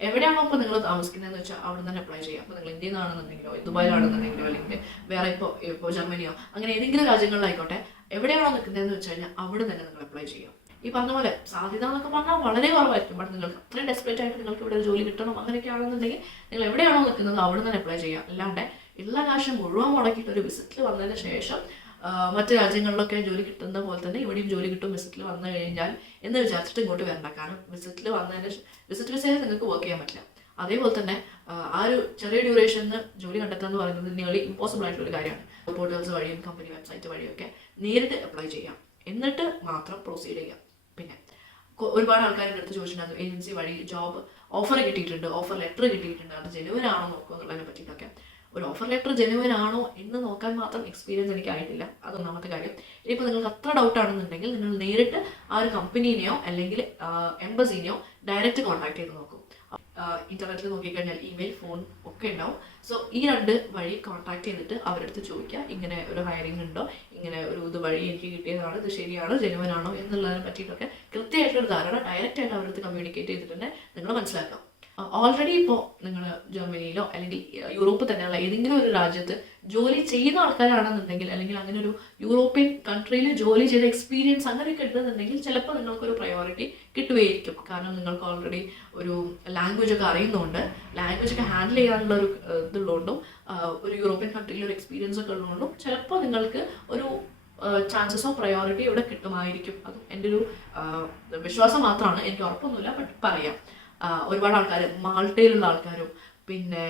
എവിടെയാണോ ഇപ്പോൾ നിങ്ങൾ താമസിക്കുന്നതെന്ന് വെച്ചാൽ അവിടെ തന്നെ അപ്ലൈ ചെയ്യാം. അപ്പോൾ നിങ്ങൾ ഇന്ത്യയിൽ നിന്നാണെന്നുണ്ടെങ്കിലോ ദുബായിലാണെന്നുണ്ടെങ്കിലോ അല്ലെങ്കിൽ വേറെ ഇപ്പോൾ ജർമ്മനിയോ അങ്ങനെ ഏതെങ്കിലും രാജ്യങ്ങളിലായിക്കോട്ടെ, എവിടെയാണോ നിൽക്കുന്നതെന്ന് വെച്ച് കഴിഞ്ഞാൽ അവിടെ തന്നെ നിങ്ങൾ അപ്ലൈ ചെയ്യാം. ഈ പറഞ്ഞ പോലെ സാധ്യത എന്നൊക്കെ പറഞ്ഞാൽ വളരെ കുറവായിരിക്കും. ബട്ട് നിങ്ങൾക്ക് അത്രയും ഡെസ്പറേറ്റ് ആയിട്ട് നിങ്ങൾക്ക് ഇവിടെ ജോലി കിട്ടണം അങ്ങനെയൊക്കെ ആണെന്നുണ്ടെങ്കിൽ നിങ്ങൾ എവിടെയാണോ നിൽക്കുന്നത് അവിടെ തന്നെ അപ്ലൈ ചെയ്യാം. അല്ലാണ്ട് എല്ലാ കാശും മുഴുവൻ മുടക്കിയിട്ട് ഒരു വിസിറ്റിൽ വന്നതിന് ശേഷം മറ്റു രാജ്യങ്ങളിലൊക്കെ ജോലി കിട്ടുന്ന പോലെ തന്നെ ഇവിടെയും ജോലി കിട്ടും വിസിറ്റിൽ വന്നു കഴിഞ്ഞാൽ എന്ന് വിചാരിച്ചിട്ട് ഇങ്ങോട്ട് വരണ്ട. കാരണം വിസിറ്റിൽ വന്നതിന് വിസിറ്റ് വിസയിൽ നിങ്ങൾക്ക് വർക്ക് ചെയ്യാൻ പറ്റില്ല. അതേപോലെ തന്നെ ആ ഒരു ചെറിയ ഡ്യൂറേഷന് ജോലി കണ്ടെത്തുക എന്ന് പറയുന്നത് നിയർലി ഇമ്പോസിബിൾ ആയിട്ടുള്ള ഒരു കാര്യമാണ്. പോർട്ടൽസ് വഴിയും കമ്പനി വെബ്സൈറ്റ് വഴിയൊക്കെ നേരിട്ട് അപ്ലൈ ചെയ്യാം, എന്നിട്ട് മാത്രം പ്രൊസീഡ് ചെയ്യാം. പിന്നെ ഒരുപാട് ആൾക്കാരുടെ അടുത്ത് ചോദിച്ചിട്ടുണ്ടായിരുന്നു ഏജൻസി വഴി ജോബ് ഓഫർ കിട്ടിയിട്ടുണ്ട്, ഓഫർ ലെറ്റർ കിട്ടിയിട്ടുണ്ട്, അത് ജെനുവൻ ആണോ നോക്കുക എന്നുള്ളതിനെ പറ്റിയിട്ടൊക്കെ. ഒരു ഓഫർ ലെറ്റർ ജെനുവൻ ആണോ എന്ന് നോക്കാൻ മാത്രം എക്സ്പീരിയൻസ് എനിക്ക് ആയിട്ടില്ല, അതൊന്നാമത്തെ കാര്യം. ഇനിയിപ്പോൾ നിങ്ങൾക്ക് അത്ര ഡൗട്ട് ആണെന്നുണ്ടെങ്കിൽ നിങ്ങൾ നേരിട്ട് ആ ഒരു കമ്പനീനെയോ അല്ലെങ്കിൽ എംബസിനെയോ ഡയറക്റ്റ് കോൺടാക്ട് ചെയ്ത് നോക്കും. ഇന്റർനെറ്റിൽ നോക്കിക്കഴിഞ്ഞാൽ ഇമെയിൽ, ഫോൺ ഒക്കെ ഉണ്ടാവും. സോ ഈ 2 വഴി കോൺടാക്ട് ചെയ്തിട്ട് അവരടുത്ത് ചോദിക്കുക, ഇങ്ങനെ ഒരു ഹയറിംഗ് ഉണ്ടോ, ഇങ്ങനെ ഒരു ഇത് വഴി എനിക്ക് കിട്ടിയതാണ്, ഇത് ശരിയാണോ ജെനുവൻ ആണോ എന്നുള്ളതിനെ പറ്റിയിട്ടൊക്കെ കൃത്യമായിട്ടൊരു ധാരണ ഡയറക്റ്റായിട്ട് അവരടുത്ത് കമ്മ്യൂണിക്കേറ്റ് ചെയ്തിട്ട് തന്നെ നിങ്ങൾ മനസ്സിലാക്കാം. ഓൾറെഡി ഇപ്പോൾ നിങ്ങൾ ജർമ്മനിയിലോ അല്ലെങ്കിൽ യൂറോപ്പ് തന്നെയുള്ള ഏതെങ്കിലും ഒരു രാജ്യത്ത് ജോലി ചെയ്യുന്ന ആൾക്കാരാണെന്നുണ്ടെങ്കിൽ, അല്ലെങ്കിൽ അങ്ങനെ ഒരു യൂറോപ്യൻ കൺട്രിയിൽ ജോലി ചെയ്ത എക്സ്പീരിയൻസ് അങ്ങനെയൊക്കെ ഉണ്ടെന്നുണ്ടെങ്കിൽ ചിലപ്പോൾ നിങ്ങൾക്കൊരു പ്രയോറിറ്റി കിട്ടുകയായിരിക്കും. കാരണം നിങ്ങൾക്ക് ഓൾറെഡി ഒരു ലാംഗ്വേജ് ഒക്കെ അറിയുന്നതുകൊണ്ട്, ലാംഗ്വേജ് ഒക്കെ ഹാൻഡിൽ ചെയ്യാനുള്ള ഒരു ഇതുള്ളതുകൊണ്ടും, ഒരു യൂറോപ്യൻ കൺട്രിയിൽ ഒരു എക്സ്പീരിയൻസ് ഒക്കെ ഉള്ളതുകൊണ്ടും ചിലപ്പോൾ നിങ്ങൾക്ക് ഒരു ചാൻസസ് ഓഫ് പ്രയോറിറ്റി ഇവിടെ കിട്ടുമായിരിക്കും. അതും എൻ്റെ ഒരു വിശ്വാസം മാത്രമാണ്, എനിക്ക് ഉറപ്പൊന്നുമില്ല, ബട്ട് പറയാം. ഒരുപാട് ആൾക്കാർ, മാൾട്ടയിലുള്ള ആൾക്കാരും പിന്നെ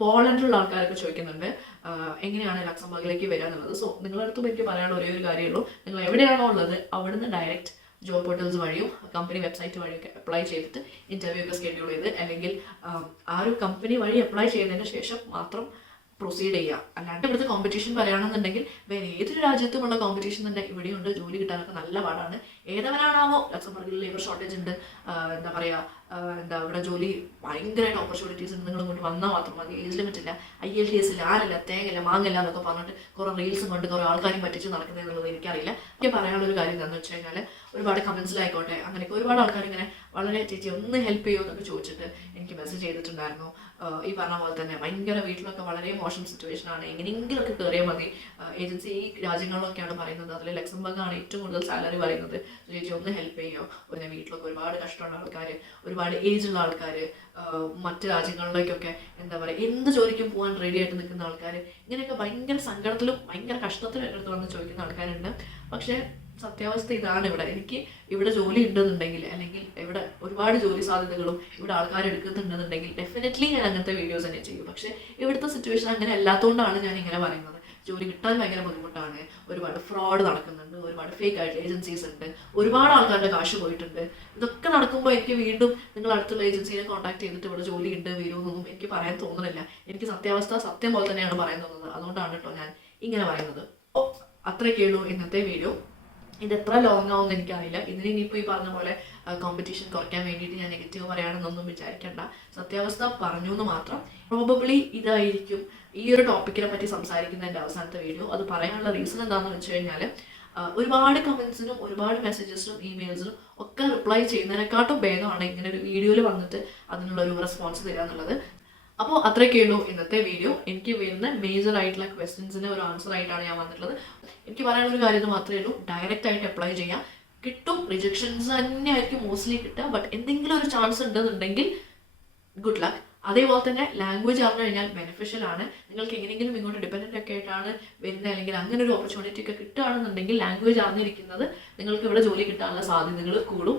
പോളണ്ടിലുള്ള ആൾക്കാരൊക്കെ ചോദിക്കുന്നുണ്ട് എങ്ങനെയാണ് ലക്സംബർഗിലേക്ക് വരിക എന്നുള്ളത്. സോ നിങ്ങളടുത്തും എനിക്ക് പറയാനുള്ള ഒരേ ഒരു കാര്യമുള്ളൂ, നിങ്ങൾ എവിടെയാണോ ഉള്ളത് അവിടുന്ന് ഡയറക്റ്റ് ജോബ് പോർട്ടൽസ് വഴിയും കമ്പനി വെബ്സൈറ്റ് വഴിയൊക്കെ അപ്ലൈ ചെയ്തിട്ട് ഇൻ്റർവ്യൂ ഒക്കെ സ്കെഡ്യൂൾ ചെയ്ത്, അല്ലെങ്കിൽ ആ ഒരു കമ്പനി വഴി അപ്ലൈ ചെയ്തതിന് ശേഷം മാത്രം പ്രൊസീഡ് ചെയ്യുക. അല്ലാണ്ട് ഇവിടുത്തെ കോമ്പറ്റീഷൻ പറയുകയാണെന്നുണ്ടെങ്കിൽ വേറെ ഏതൊരു രാജ്യത്തുമുള്ള കോമ്പറ്റീഷൻ തന്നെ ഇവിടെയുണ്ട്. ജോലി കിട്ടാനൊക്കെ നല്ല പാടാണ്. ഏതവനാണാവോ ലക്സംബർഗിൽ ലേബർ ഷോർട്ടേജ് ഉണ്ട്, എന്താ പറയുക, ഇവിടെ ജോലി ഭയങ്കരമായിട്ട് ഓപ്പർച്യൂണിറ്റീസ് ഉണ്ട്, നിങ്ങൾ ഇങ്ങോട്ട് വന്നാൽ മാത്രം മതി, ഏജ് ലിമിറ്റ് ഇല്ല, IELTS ഇല്ല, ആരില്ല, തേങ്ങയില്ല, മാങ്ങില്ല എന്നൊക്കെ പറഞ്ഞിട്ട് കുറേ റീൽസും കൊണ്ട് കുറേ ആൾക്കാരും പറ്റിച്ച് നടക്കുന്നത് എന്നുള്ളത് എനിക്കറിയില്ല. എനിക്ക് പറയാനുള്ളൊരു കാര്യം എന്താണെന്ന് വെച്ച് കഴിഞ്ഞാൽ, ഒരുപാട് കമൻസിലായിക്കോട്ടെ അങ്ങനെയൊക്കെ ഒരുപാട് ആൾക്കാർ ഇങ്ങനെ വളരെ ചേച്ചി ഒന്ന് ഹെൽപ്പ് ചെയ്യുമോ എന്നൊക്കെ ചോദിച്ചിട്ട് എനിക്ക് മെസ്സേജ് ചെയ്തിട്ടുണ്ടായിരുന്നു. ഈ പറഞ്ഞ പോലെ തന്നെ ഭയങ്കര വീട്ടിലൊക്കെ വളരെ മോശം സിറ്റുവേഷനാണ്, എങ്ങനെയെങ്കിലുമൊക്കെ കയറിയാൽ മതി. ഏജൻസി ഈ രാജ്യങ്ങളിലൊക്കെയാണ് പറയുന്നത്, അതിൽ ലക്സംബർഗാണ് ഏറ്റവും കൂടുതൽ സാലറി പറയുന്നത്. ചേച്ചി ഒന്ന് ഹെൽപ്പ് ചെയ്യുമോ, പിന്നെ വീട്ടിലൊക്കെ ഒരുപാട് കഷ്ടമുള്ള ആൾക്കാർ, ഒരുപാട് ഏജുള്ള ആൾക്കാർ, മറ്റ് രാജ്യങ്ങളിലേക്കൊക്കെ എന്താ പറയുക എന്ത് ജോലിക്കും പോകാൻ റെഡി ആയിട്ട് നിൽക്കുന്ന ആൾക്കാർ, ഇങ്ങനെയൊക്കെ ഭയങ്കര സങ്കടത്തിലും ഭയങ്കര കഷ്ടത്തിലും എൻ്റെ അടുത്ത് വന്ന് ചോദിക്കുന്ന ആൾക്കാരുണ്ട്. പക്ഷേ സത്യാവസ്ഥ ഇതാണ്, എനിക്ക് ഇവിടെ ജോലി ഉണ്ടെന്നുണ്ടെങ്കിൽ, അല്ലെങ്കിൽ ഇവിടെ ഒരുപാട് ജോലി സാധ്യതകളും ഇവിടെ ആൾക്കാർ എടുക്കുന്നുണ്ടെന്നുണ്ടെങ്കിൽ ഡെഫിനറ്റ്ലി ഞാൻ അങ്ങനത്തെ വീഡിയോസ് തന്നെ ചെയ്യും. പക്ഷേ ഇവിടുത്തെ സിറ്റുവേഷൻ അങ്ങനെ അല്ലാത്തതുകൊണ്ടാണ് ഞാൻ ഇങ്ങനെ പറയുന്നത്. ജോലി കിട്ടാൻ ഭയങ്കര ബുദ്ധിമുട്ടാണ്, ഒരുപാട് ഫ്രോഡ് നടക്കുന്നുണ്ട്, ഒരുപാട് ഫേക്ക് ആയിട്ട് ഏജൻസീസ് ഉണ്ട്, ഒരുപാട് ആൾക്കാരുടെ കാശ് പോയിട്ടുണ്ട്. ഇതൊക്കെ നടക്കുമ്പോൾ എനിക്ക് വീണ്ടും നിങ്ങൾ അടുത്തുള്ള ഏജൻസിനെ കോൺടാക്ട് ചെയ്തിട്ട് ഇവിടെ ജോലി ഉണ്ട് വരുമെന്നൊന്നും എനിക്ക് പറയാൻ തോന്നുന്നില്ല. എനിക്ക് സത്യാവസ്ഥ സത്യം പോലെ തന്നെയാണ് പറയാൻ തോന്നുന്നത്. അതുകൊണ്ടാണ് കേട്ടോ ഞാൻ ഇങ്ങനെ പറയുന്നത്. അപ്പോൾ അത്രയൊക്കെയുള്ളൂ ഇന്നത്തെ വീഡിയോ. ഇത് എത്ര ലോങ് ആവുമെന്ന് എനിക്കറിയില്ല. ഇതിന് ഇനിയിപ്പോൾ ഈ പറഞ്ഞ പോലെ കോമ്പറ്റീഷൻ കുറയ്ക്കാൻ വേണ്ടിയിട്ട് ഞാൻ നെഗറ്റീവ് പറയുകയാണെന്നൊന്നും വിചാരിക്കേണ്ട. സത്യാവസ്ഥ പറഞ്ഞു എന്ന് മാത്രം. പ്രോബബ്ലി ഇതായിരിക്കും ഈ ഒരു ടോപ്പിക്കിനെ പറ്റി സംസാരിക്കുന്നതിൻ്റെ അവസാനത്തെ വീഡിയോ. അത് പറയാനുള്ള റീസൺ എന്താണെന്ന് വെച്ച് കഴിഞ്ഞാൽ, ഒരുപാട് കമൻസിനും ഒരുപാട് മെസ്സേജസിനും ഇമെയിൽസിനും ഒക്കെ റിപ്ലൈ ചെയ്യുന്നതിനെക്കാട്ടും ഭേദമാണ് ഇങ്ങനെ ഒരു വീഡിയോയിൽ വന്നിട്ട് അതിനുള്ളൊരു റെസ്പോൺസ് തരിക എന്നുള്ളത്. അപ്പോൾ അത്രയൊക്കെയുള്ളൂ ഇന്നത്തെ വീഡിയോ. എനിക്ക് വരുന്ന മേജർ ആയിട്ടുള്ള ക്വസ്റ്റ്യൻസിന് ഒരു ആൻസർ ആയിട്ടാണ് ഞാൻ വന്നിട്ടുള്ളത്. എനിക്ക് പറയാനുള്ളൊരു കാര്യം മാത്രമേ ഉള്ളൂ, ഡയറക്റ്റ് ആയിട്ട് അപ്ലൈ ചെയ്യാം. കിട്ടും, റിജക്ഷൻസ് തന്നെ ആയിരിക്കും മോസ്റ്റ്ലി കിട്ടുക. ബട്ട് എന്തെങ്കിലും ഒരു ചാൻസ് ഉണ്ടെന്നുണ്ടെങ്കിൽ ഗുഡ് ലക്ക്. അതേപോലെ തന്നെ ലാംഗ്വേജ് അറിഞ്ഞു കഴിഞ്ഞാൽ ബെനിഫിഷ്യൽ ആണ്. നിങ്ങൾക്ക് എങ്ങനെയെങ്കിലും ഇങ്ങോട്ട് ഡിപ്പെൻഡൻ്റ് ഒക്കെ ആയിട്ടാണ് വരുന്നത്, അല്ലെങ്കിൽ അങ്ങനെ ഒരു ഓപ്പർച്യൂണിറ്റി ഒക്കെ കിട്ടുകയാണെന്നുണ്ടെങ്കിൽ ലാംഗ്വേജ് അറിഞ്ഞിരിക്കുന്നത് നിങ്ങൾക്ക് ഇവിടെ ജോലി കിട്ടാനുള്ള സാധ്യതകൾ കൂടും.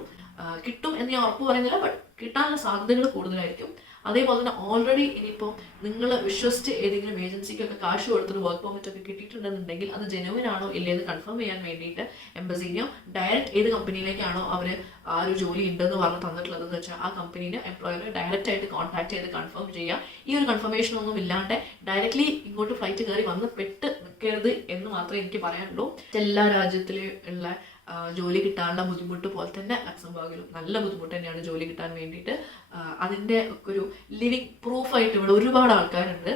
കിട്ടും എന്ന് ഞാൻ ഉറപ്പ് പറയുന്നില്ല, ബട്ട് കിട്ടാനുള്ള സാധ്യതകൾ കൂടുതലായിരിക്കും. അതേപോലെ തന്നെ ഓൾറെഡി ഇനിയിപ്പോൾ നിങ്ങൾ വിശ്വസിച്ച് ഏതെങ്കിലും ഏജൻസിക്കൊക്കെ കാശ് കൊടുത്തിട്ട് വർക്ക് പെർമിറ്റ് ഒക്കെ കിട്ടിയിട്ടുണ്ടെന്നുണ്ടെങ്കിൽ അത് ജെനുവിൻ ആണോ ഇല്ലേന്ന് കൺഫേം ചെയ്യാൻ വേണ്ടിയിട്ട് എംബസിനെയോ ഡയറക്റ്റ് ഏത് കമ്പനിയിലേക്കാണോ അവർ ആ ഒരു ജോലി ഉണ്ടെന്ന് പറഞ്ഞ് തന്നിട്ടുള്ളതെന്ന് വെച്ചാൽ ആ കമ്പനീനെ എംപ്ലോയറെ ഡയറക്റ്റ് ആയിട്ട് കോൺടാക്ട് ചെയ്ത് കൺഫേം ചെയ്യുക. ഈ ഒരു കൺഫർമേഷൻ ഒന്നും ഇല്ലാണ്ട് ഡയറക്റ്റ്ലി ഇങ്ങോട്ട് ഫ്ലൈറ്റ് കയറി വന്ന് പെട്ട് നിൽക്കരുത് എന്ന് മാത്രമേ എനിക്ക് പറയാനുള്ളൂ. എല്ലാ രാജ്യത്തിലും ഉള്ള ജോലി കിട്ടാനുള്ള ബുദ്ധിമുട്ട് പോലെ തന്നെ ലക്സംബർഗിലും നല്ല ബുദ്ധിമുട്ട് തന്നെയാണ് ജോലി കിട്ടാൻ വേണ്ടിയിട്ട്. അതിൻ്റെ ഒരു ലിവിങ് പ്രൂഫായിട്ട് ഇവിടെ ഒരുപാട് ആൾക്കാരുണ്ട്.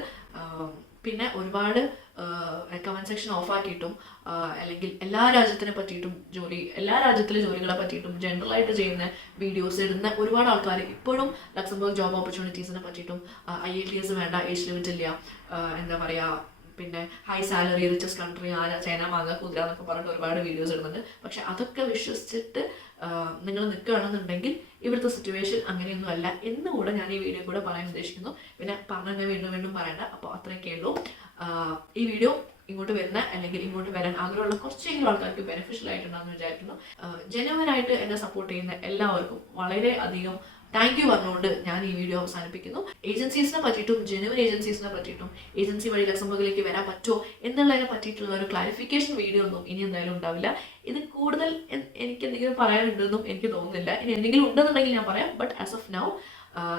പിന്നെ ഒരുപാട് കമൻറ്റ് സെക്ഷൻ ഓഫാക്കിയിട്ടും അല്ലെങ്കിൽ എല്ലാ രാജ്യത്തിനെ പറ്റിയിട്ടും എല്ലാ രാജ്യത്തിലെ ജോലികളെ പറ്റിയിട്ടും ജനറലായിട്ട് ചെയ്യുന്ന വീഡിയോസ് ഇടുന്ന ഒരുപാട് ആൾക്കാർ ഇപ്പോഴും ലക്സംബർഗ് ജോബ് ഓപ്പർച്യൂണിറ്റീസിനെ പറ്റിയിട്ടും IELTS വേണ്ട, ഏജ് ലിമിറ്റ് ഇല്ല, എന്താ പറയുക, പിന്നെ high salary, richest country, China മാങ്ങ കുതിര എന്നൊക്കെ പറഞ്ഞിട്ട് ഒരുപാട് വീഡിയോസ് ഇടുന്നുണ്ട്. പക്ഷെ അതൊക്കെ വിശ്വസിച്ചിട്ട് നിങ്ങൾ നിൽക്കുകയാണെന്നുണ്ടെങ്കിൽ ഇവിടുത്തെ സിറ്റുവേഷൻ അങ്ങനെയൊന്നും അല്ല എന്ന് കൂടെ ഞാൻ ഈ വീഡിയോ കൂടെ പറയാൻ ഉദ്ദേശിക്കുന്നു. പിന്നെ പറഞ്ഞാൽ വീണ്ടും പറയണ്ട. അപ്പോൾ അത്രയൊക്കെ ഉള്ളൂ. ഈ വീഡിയോ ഇങ്ങോട്ട് വരുന്ന അല്ലെങ്കിൽ ഇങ്ങോട്ട് വരാൻ ആഗ്രഹമുള്ള കുറച്ചെങ്കിലും ആൾക്കാർക്ക് ബെനിഫിഷ്യൽ ആയിട്ടുണ്ടാകുമെന്ന് വിചാരിക്കുന്നു. ജെനുവനായിട്ട് എന്നെ സപ്പോർട്ട് ചെയ്യുന്ന എല്ലാവർക്കും വളരെ അധികം താങ്ക് യു പറഞ്ഞുകൊണ്ട് ഞാൻ ഈ വീഡിയോ അവസാനിപ്പിക്കുന്നു. ഏജൻസീസിനെ പറ്റിയിട്ടും ജെനുവൻ ഏജൻസീസിനെ പറ്റിയിട്ടും ഏജൻസി വഴി ലക്സംബർഗിലേക്ക് വരാൻ പറ്റുമോ എന്നുള്ളതിനെ പറ്റിയിട്ടുള്ള ഒരു ക്ലാരിഫിക്കേഷൻ വീഡിയോ ഒന്നും ഇനി എന്തായാലും ഉണ്ടാവില്ല. ഇത് കൂടുതൽ എനിക്ക് എന്തെങ്കിലും പറയാനുണ്ടെന്നും എനിക്ക് തോന്നുന്നില്ല. ഇനി എന്തെങ്കിലും ഉണ്ടെന്നുണ്ടെങ്കിൽ ഞാൻ പറയാം. ബട്ട് ആസ് ഓഫ് നൗ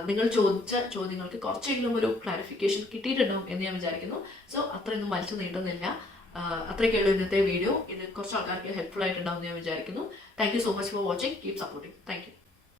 നിങ്ങൾ ചോദിച്ച ചോദ്യങ്ങൾക്ക് കുറച്ചെങ്കിലും ഒരു ക്ലാരിഫിക്കേഷൻ കിട്ടിയിട്ടുണ്ടാവും എന്ന് ഞാൻ വിചാരിക്കുന്നു. സോ അത്രയൊന്നും വലിച്ചു നീട്ടുന്നില്ല. അത്രയൊക്കെയുള്ളൂ ഇന്നത്തെ വീഡിയോ. ഇത് കുറച്ച് ആൾക്കാർക്ക് ഹെൽപ്ഫുൾ ആയിട്ടുണ്ടാവും എന്ന് ഞാൻ വിചാരിക്കുന്നു. Thank you so much for watching. Keep supporting. Thank you.